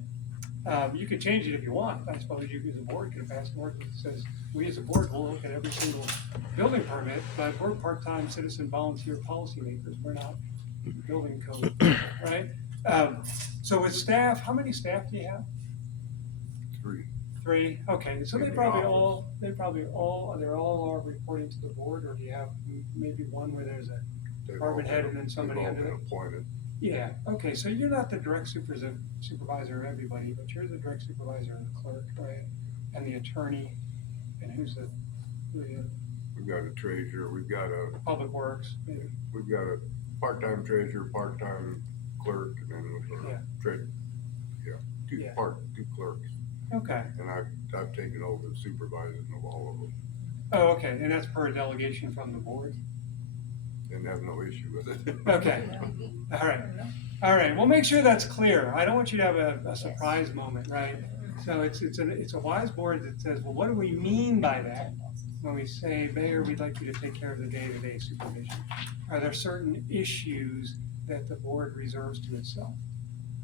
You can change it if you want. I suppose you as a board could pass an ordinance that says, we as a board will look at every single building permit, but we're part-time citizen volunteer policymakers. We're not building code, right? So with staff, how many staff do you have? 3. 3, okay, so In they're the all are reporting to the board, or do you have maybe one where there's a department head and then somebody they've all under been it? appointed. Yeah, okay, so you're not the direct supervisor of everybody, but you're the direct supervisor of the clerk, right? And the attorney, and who's the We've got a treasurer, we've got public works, maybe? a part-time treasurer, part-time clerk, and then Yeah. Two Yeah. two clerks. Okay, And I've taken over the supervising of all of them oh, okay, and that's per delegation from the board? and have no issue with it. Okay, all right, well, make sure that's clear. I don't want you to have a surprise moment, right? So it's a wise board that says, well, what do we mean by that? When we say, Mayor, we'd like you to take care of the day-to-day supervision. Are there certain issues that the board reserves to itself?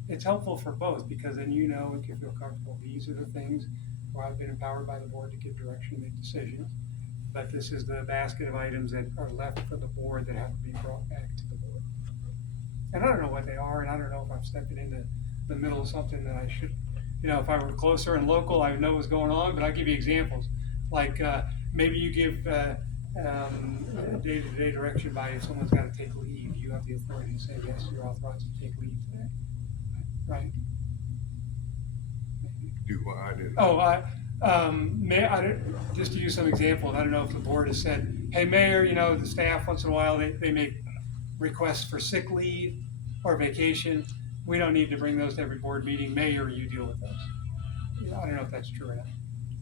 It's helpful for both, because then you know and can feel comfortable, these are the things where I've been empowered by the board to give direction and make decisions. But this is the basket of items that are left for the board that have to be brought back to the board. And I don't know what they are, and I don't know if I'm stepping into the middle of something that I should, if I were closer and local, I would know what's going on, but I'll give you examples. Like, maybe you give day-to-day direction by if someone's gotta take leave, you have the authority to say, yes, you're authorized to take leave today, right? Do what I did. Oh, just to use some examples, I don't know if the board has said, hey, Mayor, the staff, once in a while, they make requests for sick leave or vacation. We don't need to bring those to every board meeting. Mayor, you deal with those. I don't know if that's true or not.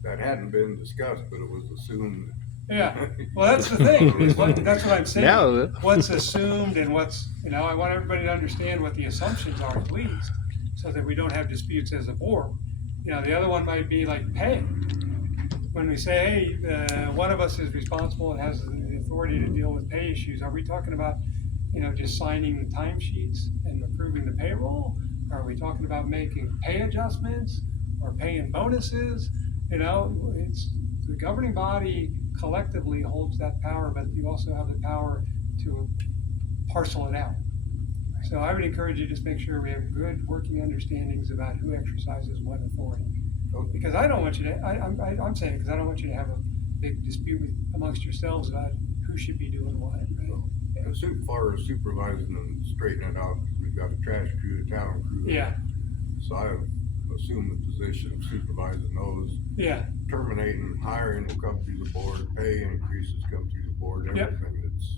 That hadn't been discussed, but it was assumed. Yeah, well, that's the thing, that's what I'm saying. Now- What's assumed and what's, I want everybody to understand what the assumptions are at least, so that we don't have disputes as a board. The other one might be like pay. When we say, hey, one of us is responsible and has the authority to deal with pay issues, are we talking about, just signing the timesheets and approving the payroll? Are we talking about making pay adjustments or paying bonuses? It's the governing body collectively holds that power, but you also have the power to parcel it out. So I would encourage you to just make sure we have good working understandings about who exercises what authority. Because I don't want you to, I'm saying it because I don't want you to have a big dispute amongst yourselves about who should be doing what, right? As far as supervising and straightening it out, we've got a trash crew, a town crew. Yeah, So I've assumed the position of supervising those. yeah, Terminating, hiring will come through the board, pay increases come through the board, Yep. everything that's.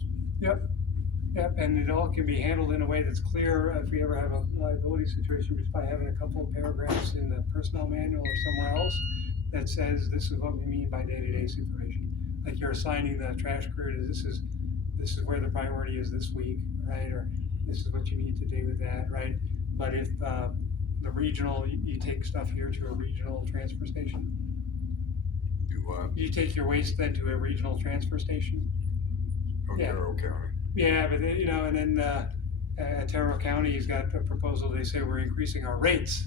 yep, and it all can be handled in a way that's clear. If we ever have a liability situation, just by having a couple of paragraphs in the personnel manual or somewhere else that says, this is what we mean by day-to-day supervision. Like you're assigning the trash crew to, this is where the priority is this week, right? Or this is what you need to do with that, right? But if, the regional, you take stuff here to a regional transfer station. Do what? You take your waste then to a regional transfer station. Yeah. Otero County. Yeah, but then, and then Otero County has got a proposal. They say we're increasing our rates.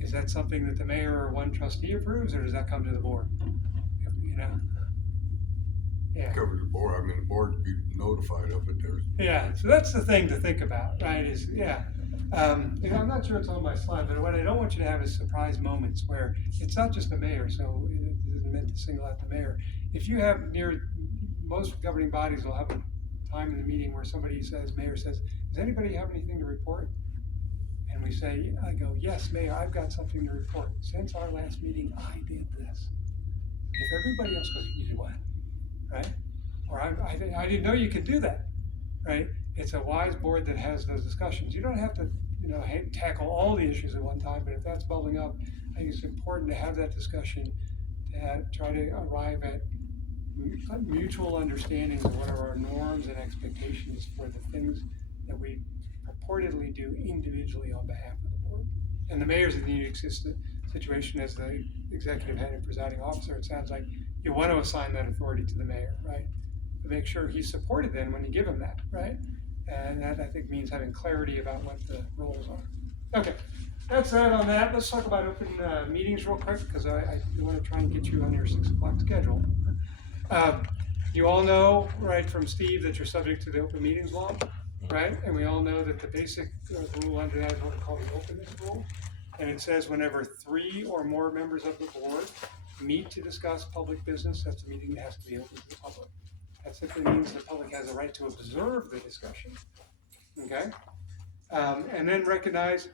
Is that something that the mayor or one trustee approves, or does that come to the board? Yeah. Covers the board, the board would be notified of it, there's. Yeah, so that's the thing to think about, right? I'm not sure it's on my slide, but what I don't want you to have is surprise moments where it's not just the mayor, so it isn't meant to single out the mayor. If you have most governing bodies will have a time in the meeting where mayor says, does anybody have anything to report? And I go, yes, Mayor, I've got something to report. Since our last meeting, I did this. If everybody else goes, you do what? Right? Or I didn't know you could do that, right? It's a wise board that has those discussions. You don't have to tackle all the issues at one time, but if that's bubbling up, I think it's important to have that discussion to try to arrive at mutual understandings of what are our norms and expectations for the things that we purportedly do individually on behalf of the board. And the mayor's in the unique situation as the executive head and presiding officer. It sounds like you want to assign that authority to the mayor, right? To make sure he's supported then when you give him that, right? And that I think means having clarity about what the roles are. Okay, that's that on that. Let's talk about open meetings real quick because I want to try and get you on your 6 o'clock schedule. You all know, right, from Steve that you're subject to the open meetings law, right? And we all know that the basic rule under that is what we call the openness rule. And it says whenever 3 or more members of the board meet to discuss public business, that's a meeting that has to be open to the public. That simply means the public has a right to observe the discussion, okay? And then recognize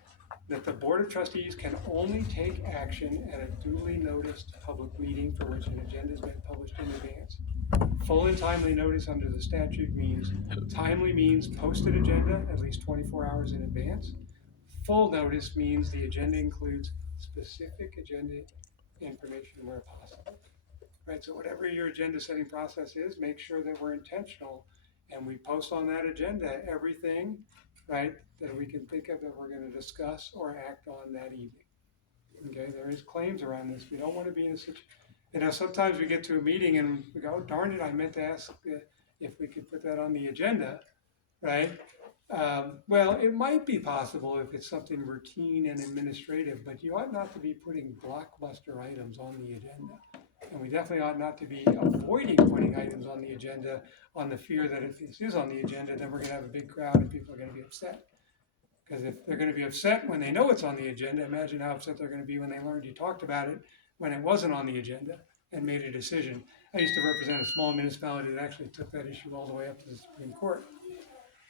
that the Board of Trustees can only take action at a duly noticed public meeting for which an agenda has been published in advance. Full and timely notice under the statute means, timely means posted agenda at least 24 hours in advance. Full notice means the agenda includes specific agenda information where possible. Right, so whatever your agenda setting process is, make sure that we're intentional and we post on that agenda everything, right, that we can think of that we're going to discuss or act on that evening. Okay, there is claims around this. We don't want to be in a situation, sometimes we get to a meeting and we go, oh, darn it, I meant to ask if we could put that on the agenda, right? Well, it might be possible if it's something routine and administrative, but you ought not to be putting blockbuster items on the agenda. And we definitely ought not to be avoiding putting items on the agenda on the fear that if this is on the agenda, then we're going to have a big crowd and people are going to be upset. Because if they're going to be upset when they know it's on the agenda, imagine how upset they're going to be when they learned you talked about it when it wasn't on the agenda and made a decision. I used to represent a small municipality that actually took that issue all the way up to the Supreme Court.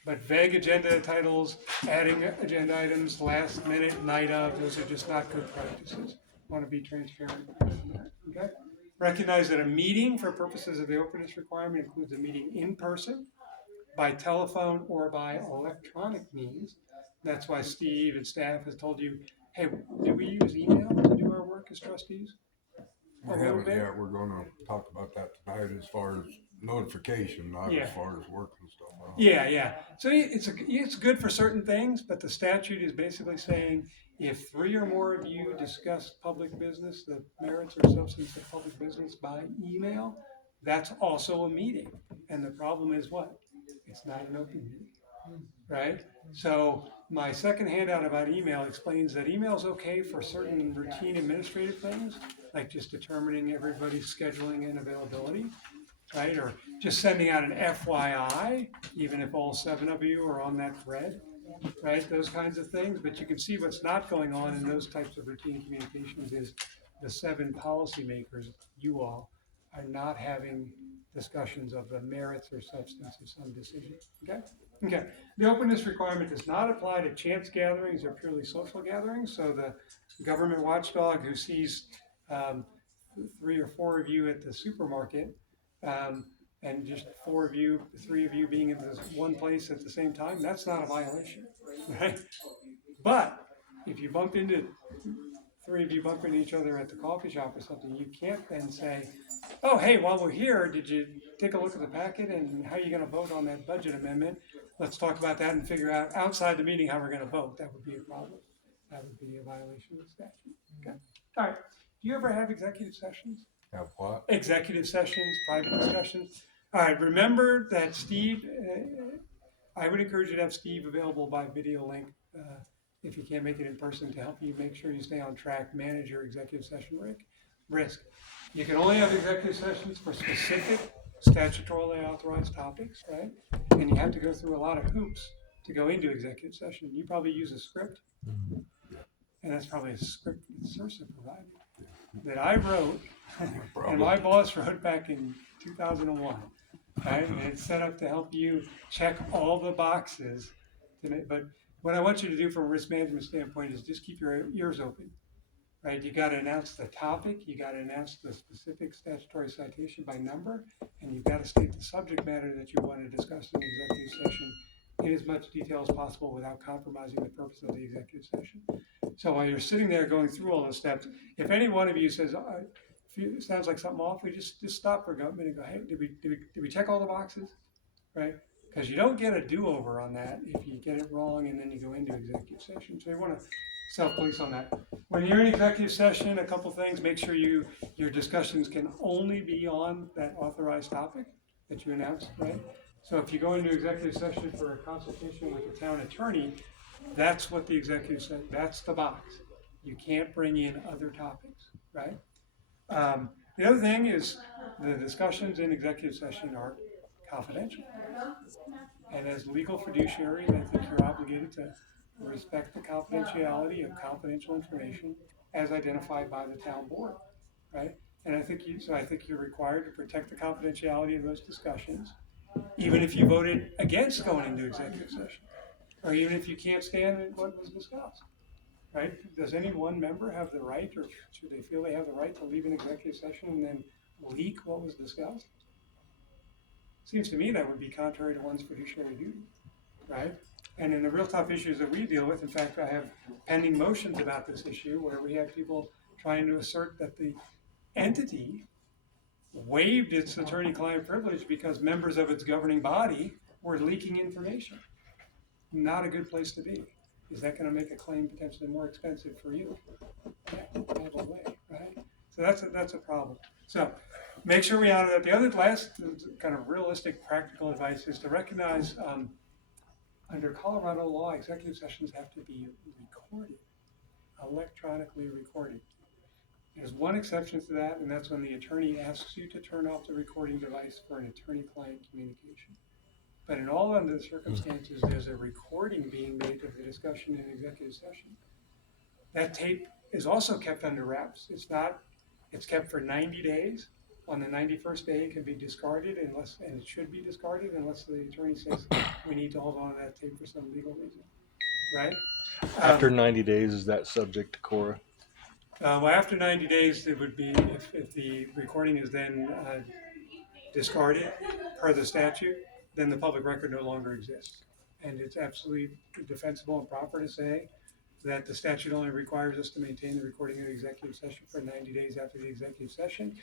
But vague agenda titles, adding agenda items, last minute, night of, those are just not good practices. I want to be transparent on that, okay? Recognize that a meeting for purposes of the openness requirement includes a meeting in person, by telephone, or by electronic means. That's why Steve and staff has told you, hey, do we use email to do our work as trustees? We haven't yet. We're gonna talk about that tonight as far as notification, not as far as work and stuff. Yeah. So it's good for certain things, but the statute is basically saying if 3 or more of you discuss public business, the merits or substance of public business by email, that's also a meeting. And the problem is what? It's not an open meeting, right? So my second handout about email explains that email is okay for certain routine administrative things, like just determining everybody's scheduling and availability, right? Or just sending out an FYI, even if all 7 of you are on that thread, right? Those kinds of things. But you can see what's not going on in those types of routine communications is the 7 policymakers, you all, are not having discussions of the merits or substance of some decision, okay? Okay, the openness requirement does not apply to chance gatherings or purely social gatherings. So the government watchdog who sees 3 or 4 of you at the supermarket, and just 3 of you being in this one place at the same time, that's not a violation, right? But if you bump into 3 of you bump into each other at the coffee shop or something, you can't then say, oh, hey, while we're here, did you take a look at the packet and how are you going to vote on that budget amendment? Let's talk about that and figure out outside the meeting how we're going to vote. That would be a problem. That would be a violation of the statute. Okay. All right. Do you ever have executive sessions? Have what? Executive sessions, private discussions. All right. Remember that Steve, I would encourage you to have Steve available by video link if you can't make it in person to help you make sure you stay on track, manage your executive session risk. You can only have executive sessions for specific statutorily authorized topics, right? And you have to go through a lot of hoops to go into executive session. You probably use a script, and that's probably a script that Cersa provided that I wrote, and my boss wrote back in 2001. Right? And it's set up to help you check all the boxes. But what I want you to do from a risk management standpoint is just keep your ears open. Right? You got to announce the topic, you got to announce the specific statutory citation by number, and you've got to state the subject matter that you want to discuss in the executive session in as much detail as possible without compromising the purpose of the executive session. So while you're sitting there going through all those steps, if any one of you says, it sounds like something off, we just stop for a minute and go, hey, did we check all the boxes, right? Because you don't get a do-over on that if you get it wrong and then you go into executive session. So you want to self-police on that. When you're in executive session, a couple things, make sure your discussions can only be on that authorized topic that you announced, right? So if you go into executive session for a consultation with the town attorney, that's what the executive said, that's the box. You can't bring in other topics, right? The other thing is the discussions in executive session are confidential. And as legal fiduciaries, I think you're obligated to respect the confidentiality of confidential information as identified by the town board, right? And I think you're required to protect the confidentiality of those discussions, even if you voted against going into executive session, or even if you can't stand what was discussed, right? Does any one member have the right, or should they feel they have the right to leave an executive session and then leak what was discussed? Seems to me that would be contrary to one's fiduciary duty, right? And in the real tough issues that we deal with, in fact, I have pending motions about this issue where we have people trying to assert that the entity waived its attorney-client privilege because members of its governing body were leaking information. Not a good place to be. Is that going to make a claim potentially more expensive for you? Yeah, probably, right? So that's a problem. So make sure we honor that. The other last kind of realistic, practical advice is to recognize under Colorado law, executive sessions have to be recorded, electronically recorded. There's one exception to that, and that's when the attorney asks you to turn off the recording device for an attorney-client communication. But in all other circumstances, there's a recording being made of the discussion in executive session. That tape is also kept under wraps. It's kept for 90 days. On the 91st day, it can be discarded and it should be discarded unless the attorney says we need to hold on to that tape for some legal reason, right? After 90 days, is that subject to Cora? Well, after 90 days, it would be, if the recording is then discarded per the statute, then the public record no longer exists. And it's absolutely defensible and proper to say that the statute only requires us to maintain the recording of the executive session for 90 days after the executive session.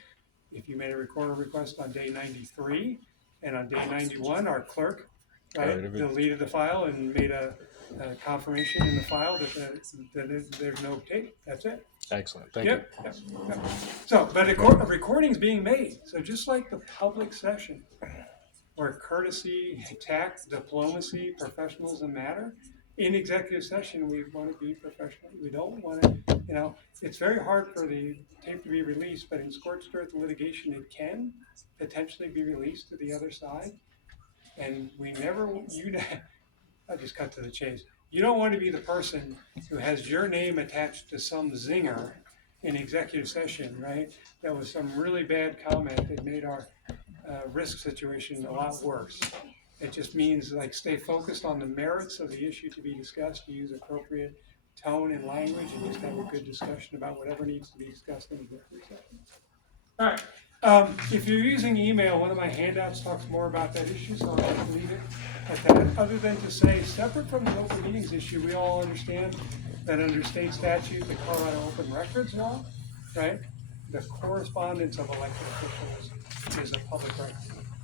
If you made a recorder request on day 93 and on day 91, our clerk deleted the file and made a confirmation in the file that there's no tape. That's it. Excellent. Thank you. Yep. So, but a recording's being made. So just like the public session, where courtesy, tact, diplomacy, professionalism matter, in executive session, we want to be professional. We don't want to, it's very hard for the tape to be released, but in scorched earth litigation, it can potentially be released to the other side. And I just cut to the chase. You don't want to be the person who has your name attached to some zinger in executive session, right? That was some really bad comment that made our risk situation a lot worse. It just means stay focused on the merits of the issue to be discussed, use appropriate tone and language, and just have a good discussion about whatever needs to be discussed in executive session. All right. If you're using email, one of my handouts talks more about that issue, so I'll just leave it at that. Other than to say, separate from the open meetings issue, we all understand that under state statute, the Colorado Open Records Law, right, the correspondence of elected officials is a public record.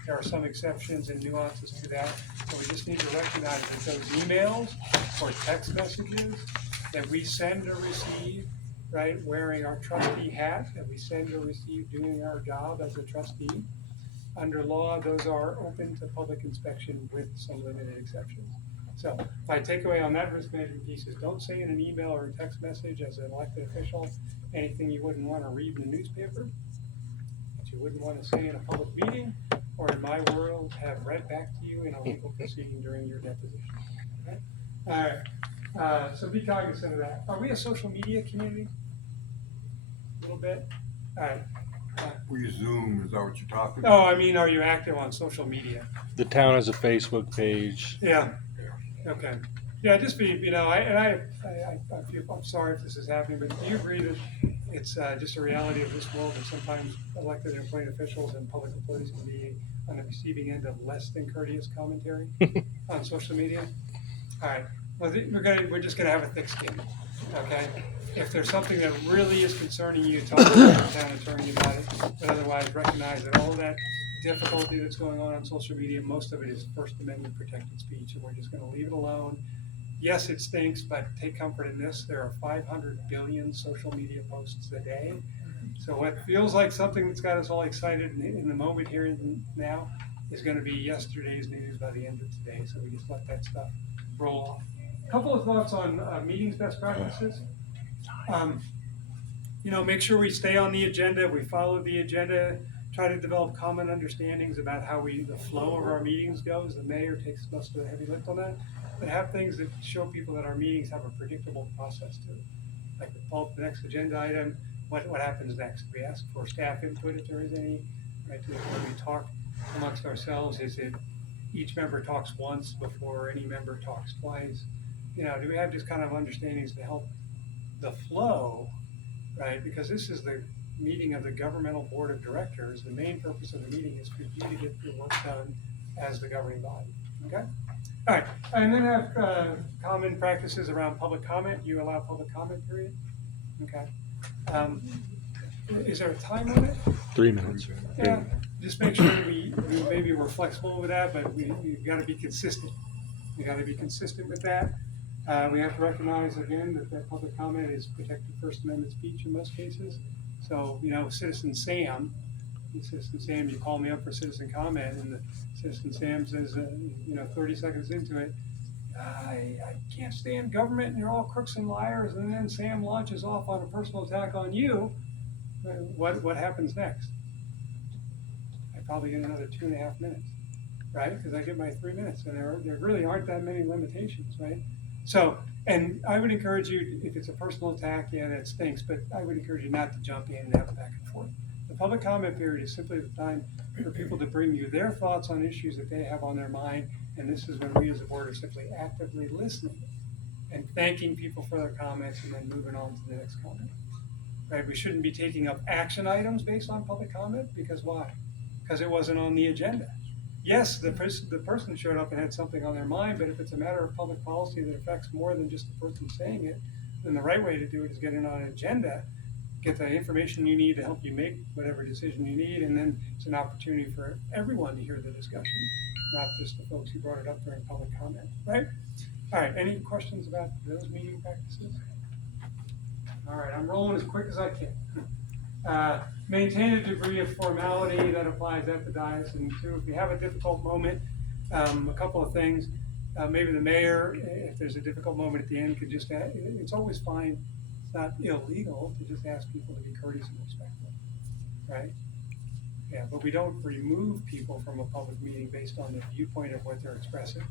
There are some exceptions and nuances to that, so we just need to recognize that those emails or text messages that we send or receive, right, wearing our trustee hat, that we send or receive doing our job as a trustee, under law, those are open to public inspection with some limited exceptions. So my takeaway on that risk management piece is don't say in an email or a text message as an elected official anything you wouldn't want to read in the newspaper, that you wouldn't want to say in a public meeting, or in my world, have read back to you in a legal proceeding during your deposition. Okay? All right. So be cognizant of that. Are we a social media community? A little bit? All right. We Zoom, is that what you're talking Oh, about? I mean, are you active on social media? The town has a Facebook page. Yeah. Okay. Yeah, just be, I feel, I'm sorry if this is happening, but do you agree that it's just a reality of this world that sometimes elected and appointed officials and public employees can be on the receiving end of less than courteous commentary on social media. All right. Well, we're just gonna have a thick skin, okay? If there's something that really is concerning you, talk to your town attorney about it. But otherwise, recognize that all of that difficulty that's going on social media, most of it is First Amendment protected speech, and we're just gonna leave it alone. Yes, it stinks, but take comfort in this: there are 500 billion social media posts a day. So what feels like something that's got us all excited in the moment here and now is going to be yesterday's news by the end of today. So we just let that stuff roll off. A couple of thoughts on meetings best practices. Um, make sure we stay on the agenda. We follow the agenda. Try to develop common understandings about how the flow of our meetings goes. The mayor takes most of the heavy lift on that. But have things that show people that our meetings have a predictable process to it. Like the next agenda item, what happens next? We ask for staff input if there is any, right? When we talk amongst ourselves, is it each member talks once before any member talks twice? Do we have just kind of understandings to help the flow, right? Because this is the meeting of the governmental board of directors. The main purpose of the meeting is for you to get your work done as the governing body, okay? All right, and then have common practices around public comment. You allow public comment period, okay? Is there a time limit? 3 minutes. Yeah, just make sure that maybe we're flexible with that, but we've got to be consistent. We got to be consistent with that. We have to recognize again that public comment is protected First Amendment speech in most cases. So, Citizen Sam, you call me up for citizen comment, and the Citizen Sam says, 30 seconds into it, I can't stand government, and you're all crooks and liars. And then Sam launches off on a personal attack on you. What happens next? I probably get another 2.5 minutes, right? Because I get my 3 minutes, and there really aren't that many limitations, right? So, and I would encourage you, if it's a personal attack, yeah, that stinks, but I would encourage you not to jump in and have a back and forth. The public comment period is simply the time for people to bring you their thoughts on issues that they have on their mind, and this is when we as a board are simply actively listening and thanking people for their comments and then moving on to the next comment. Right? We shouldn't be taking up action items based on public comment, because why? Because it wasn't on the agenda. Yes, the person showed up and had something on their mind, but if it's a matter of public policy that affects more than just the person saying it, then the right way to do it is get it on an agenda, get the information you need to help you make whatever decision you need, and then it's an opportunity for everyone to hear the discussion, not just the folks who brought it up during public comment, right? All right, any questions about those meeting practices? All right, I'm rolling as quick as I can. Maintain a degree of formality that applies at the dais. And two, if you have a difficult moment, a couple of things. Maybe the mayor, if there's a difficult moment at the end, could just add, it's always fine, it's not illegal to just ask people to be courteous and respectful, right? Yeah, but we don't remove people from a public meeting based on the viewpoint of what they're expressing,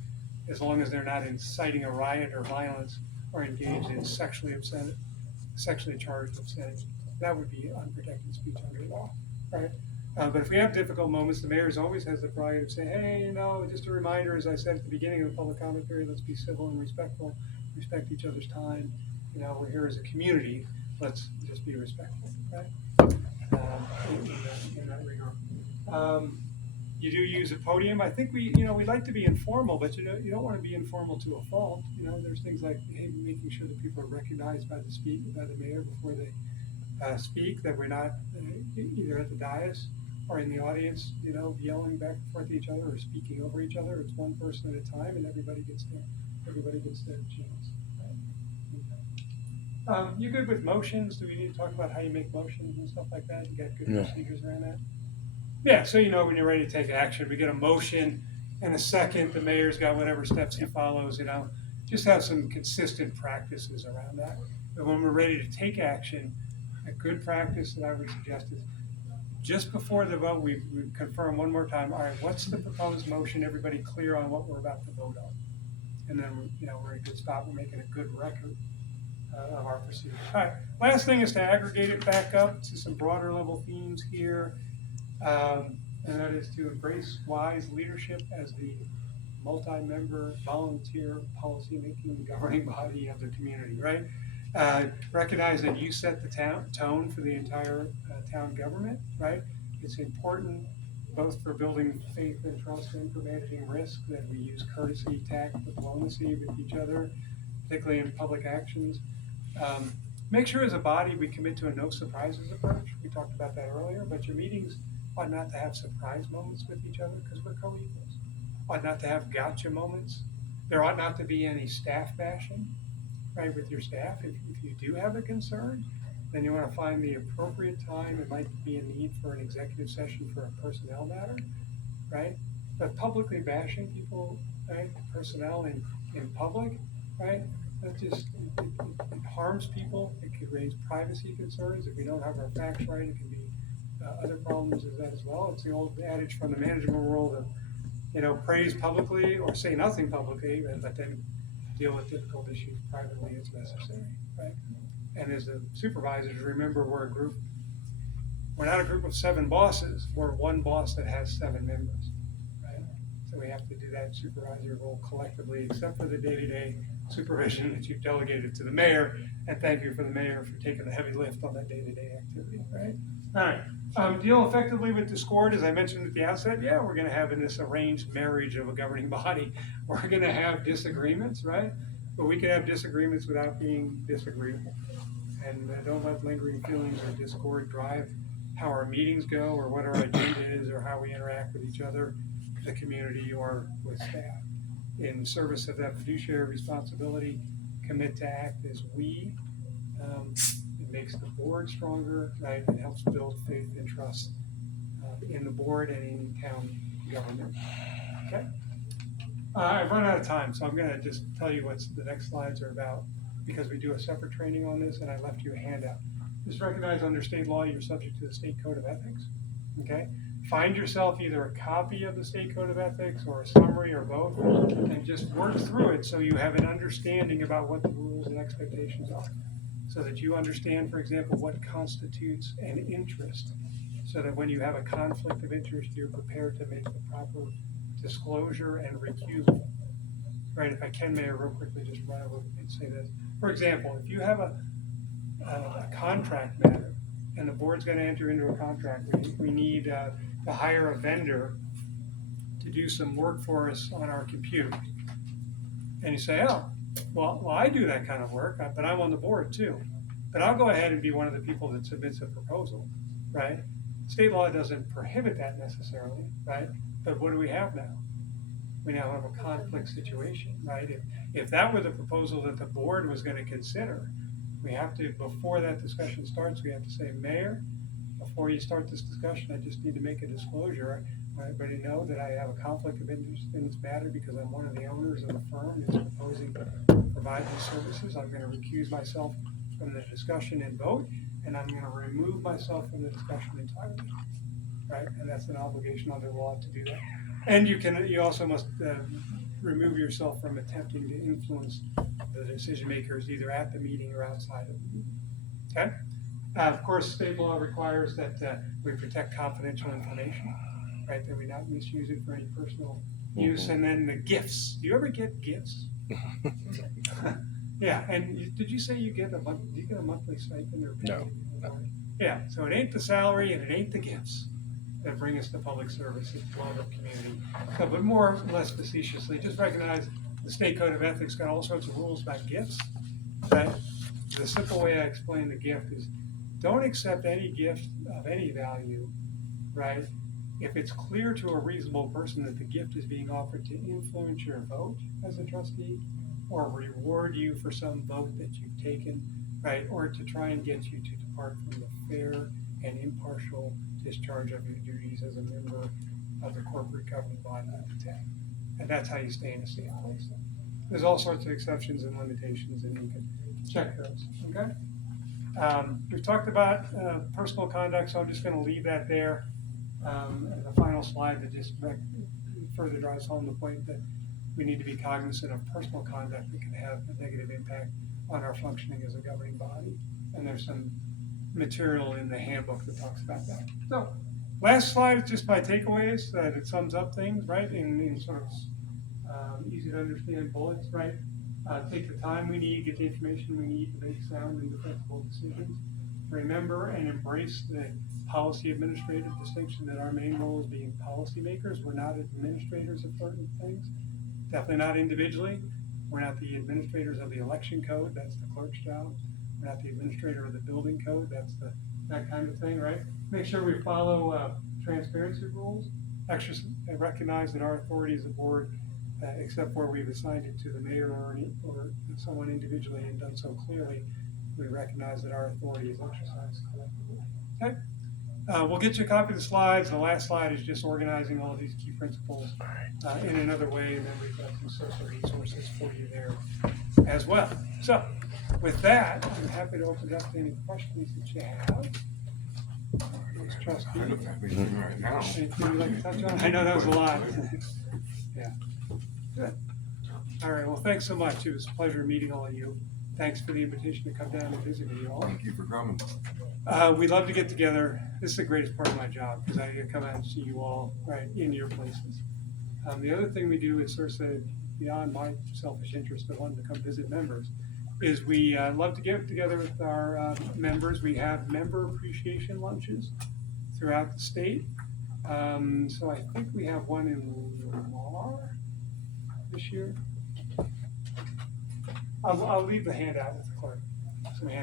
as long as they're not inciting a riot or violence or engaged in sexually charged obscenity. That would be unprotected speech under law, right? But if we have difficult moments, the mayor always has the prerogative to say, hey, just a reminder, as I said at the beginning of the public comment period, let's be civil and respectful, respect each other's time. We're here as a community, let's just be respectful, right? In that regard. You do use a podium. I think we like to be informal, but you don't want to be informal to a fault. There's things like making sure that people are recognized by the mayor before they speak, that we're not either at the dais or in the audience, yelling back and forth at each other or speaking over each other. It's one person at a time, and everybody gets their chance. Right? Okay. You good with motions? Do we need to talk about how you make motions and stuff like that? You got good procedures around that? Yeah, so when you're ready to take action, we get a motion and a second, the mayor's got whatever steps he follows, just have some consistent practices around that. But when we're ready to take action, a good practice that I would suggest is just before the vote, we confirm one more time, all right, what's the proposed motion? Everybody clear on what we're about to vote on. And then, we're in a good spot. We're making a good record of our procedure. All right, last thing is to aggregate it back up to some broader level themes here. And that is to embrace wise leadership as the multi-member volunteer policy-making governing body of the community, right? Recognize that you set the tone for the entire town government, right? It's important both for building faith and trust and for managing risk that we use courtesy, tact, diplomacy with each other, particularly in public actions. Um, Make sure as a body we commit to a no surprises approach. We talked about that earlier, but your meetings ought not to have surprise moments with each other because we're co-equals. Ought not to have gotcha moments. There ought not to be any staff bashing, right, with your staff. If you do have a concern, then you want to find the appropriate time. It might be a need for an executive session for a personnel matter, right? But publicly bashing people, right, personnel in public, right, that just, it harms people. It could raise privacy concerns. If we don't have our facts right, it can be other problems with that as well. It's the old adage from the management world of, praise publicly or say nothing publicly, but then deal with difficult issues privately as necessary, right? And as the supervisors, remember we're not a group of 7 bosses, we're one boss that has 7 members, right? So we have to do that supervisory role collectively, except for the day-to-day supervision that you've delegated to the mayor, and thank you for the mayor for taking the heavy lift on that day-to-day activity, right? All right. Deal effectively with discord, as I mentioned at the outset. Yeah, we're going to have in this arranged marriage of a governing body, we're going to have disagreements, right? But we can have disagreements without being disagreeable. And don't let lingering feelings or discord drive how our meetings go or what our agenda is or how we interact with each other, the community, or with staff. In service of that fiduciary responsibility, commit to act as we. It makes the board stronger, right? It helps build faith and trust in the board and in town government. Okay. I've run out of time, so I'm going to just tell you what the next slides are about because we do a separate training on this, and I left you a handout. Just recognize under state law you're subject to the state code of ethics. Okay. Find yourself either a copy of the state code of ethics or a summary or both, and just work through it so you have an understanding about what the rules and expectations are. So that you understand, for example, what constitutes an interest, so that when you have a conflict of interest, you're prepared to make the proper disclosure and recusal. Right? If I can, Mayor, real quickly, just run over and say this. For example, if you have a contract matter and the board's going to enter into a contract, we need to hire a vendor to do some work for us on our computer. And you say, oh, well, I do that kind of work, but I'm on the board too. But I'll go ahead and be one of the people that submits a proposal, right? State law doesn't prohibit that necessarily, right? But what do we have now? We now have a conflict situation, right? If that were the proposal that the board was going to consider, we have to, before that discussion starts, we have to say, Mayor, before you start this discussion, I just need to make a disclosure. I let everybody know that I have a conflict of interest in this matter because I'm one of the owners of the firm that's proposing to provide these services. I'm going to recuse myself from the discussion and vote, and I'm going to remove myself from the discussion entirely, right? And that's an obligation under law to do that. And you also must remove yourself from attempting to influence the decision makers either at the meeting or outside of the meeting. Okay? Of course, state law requires that we protect confidential information, right? That we not misuse it for any personal use. And then the gifts. Do you ever get gifts? Yeah. And did you say you get a monthly stipend or pay? No. Yeah. So it ain't the salary and it ain't the gifts that bring us to public service. It's love of community. But more or less facetiously, just recognize the state code of ethics got all sorts of rules about gifts. Right? The simple way I explain the gift is don't accept any gift of any value, right? If it's clear to a reasonable person that the gift is being offered to influence your vote as a trustee or reward you for some vote that you've taken, right? Or to try and get you to depart from the fair and impartial discharge of your duties as a member of the corporate governing body of the town. And that's how you stay in a safe place. There's all sorts of exceptions and limitations, and you can check those, okay? We've talked about personal conduct, so I'm just going to leave that there as a final slide that just further drives home the point that we need to be cognizant of personal conduct that can have a negative impact on our functioning as a governing body. And there's some material in the handbook that talks about that. So, last slide is just my takeaways, that it sums up things, right, in sort of easy to understand bullets, right? take the time we need, get the information we need to make sound and defensible decisions. Remember and embrace the policy administrative distinction that our main role is being policymakers. We're not administrators of certain things, definitely not individually. We're not the administrators of the election code, that's the clerk's job. We're not the administrator of the building code, that's that kind of thing, right? Make sure we follow transparency rules. Recognize that our authority as a board, except where we've assigned it to the mayor or someone individually and done so clearly, we recognize that our authority is exercised collectively. Okay? We'll get you a copy of the slides. The last slide is just organizing all of these key principles in another way, and then we've got some social resources for you there as well. So, with that, I'm happy to open it up to any questions that you have. Trust I don't have anything right now. Anything you'd like to touch on? I know that was a lot. Yeah. Good. All right. Well, thanks so much. It was a pleasure meeting all of you. Thanks for the invitation to come down and visit with you all. Thank you for coming. We'd love to get together. This is the greatest part of my job because I get to come out and see you all right in your places. The other thing we do is Cersa, beyond my selfish interest of wanting to come visit members, is we love to get together with our members. We have member appreciation lunches throughout the state. So I think we have one in Lamar this year. I'll leave the handout with the clerk. So we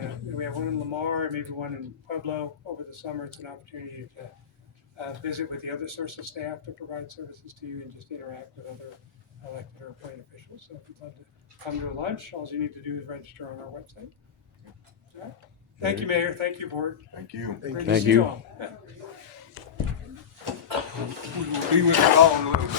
have one in Lamar, maybe one in Pueblo over the summer. It's an opportunity to visit with the other Cersa staff to provide services to you and just interact with other elected or appointed officials. So if you'd love to come to a lunch, all you need to do is register on our website. All right. Thank you, Mayor. Thank you, Board. Thank you. Great to Thank see you. all. Yeah. We will be with you all in a little bit.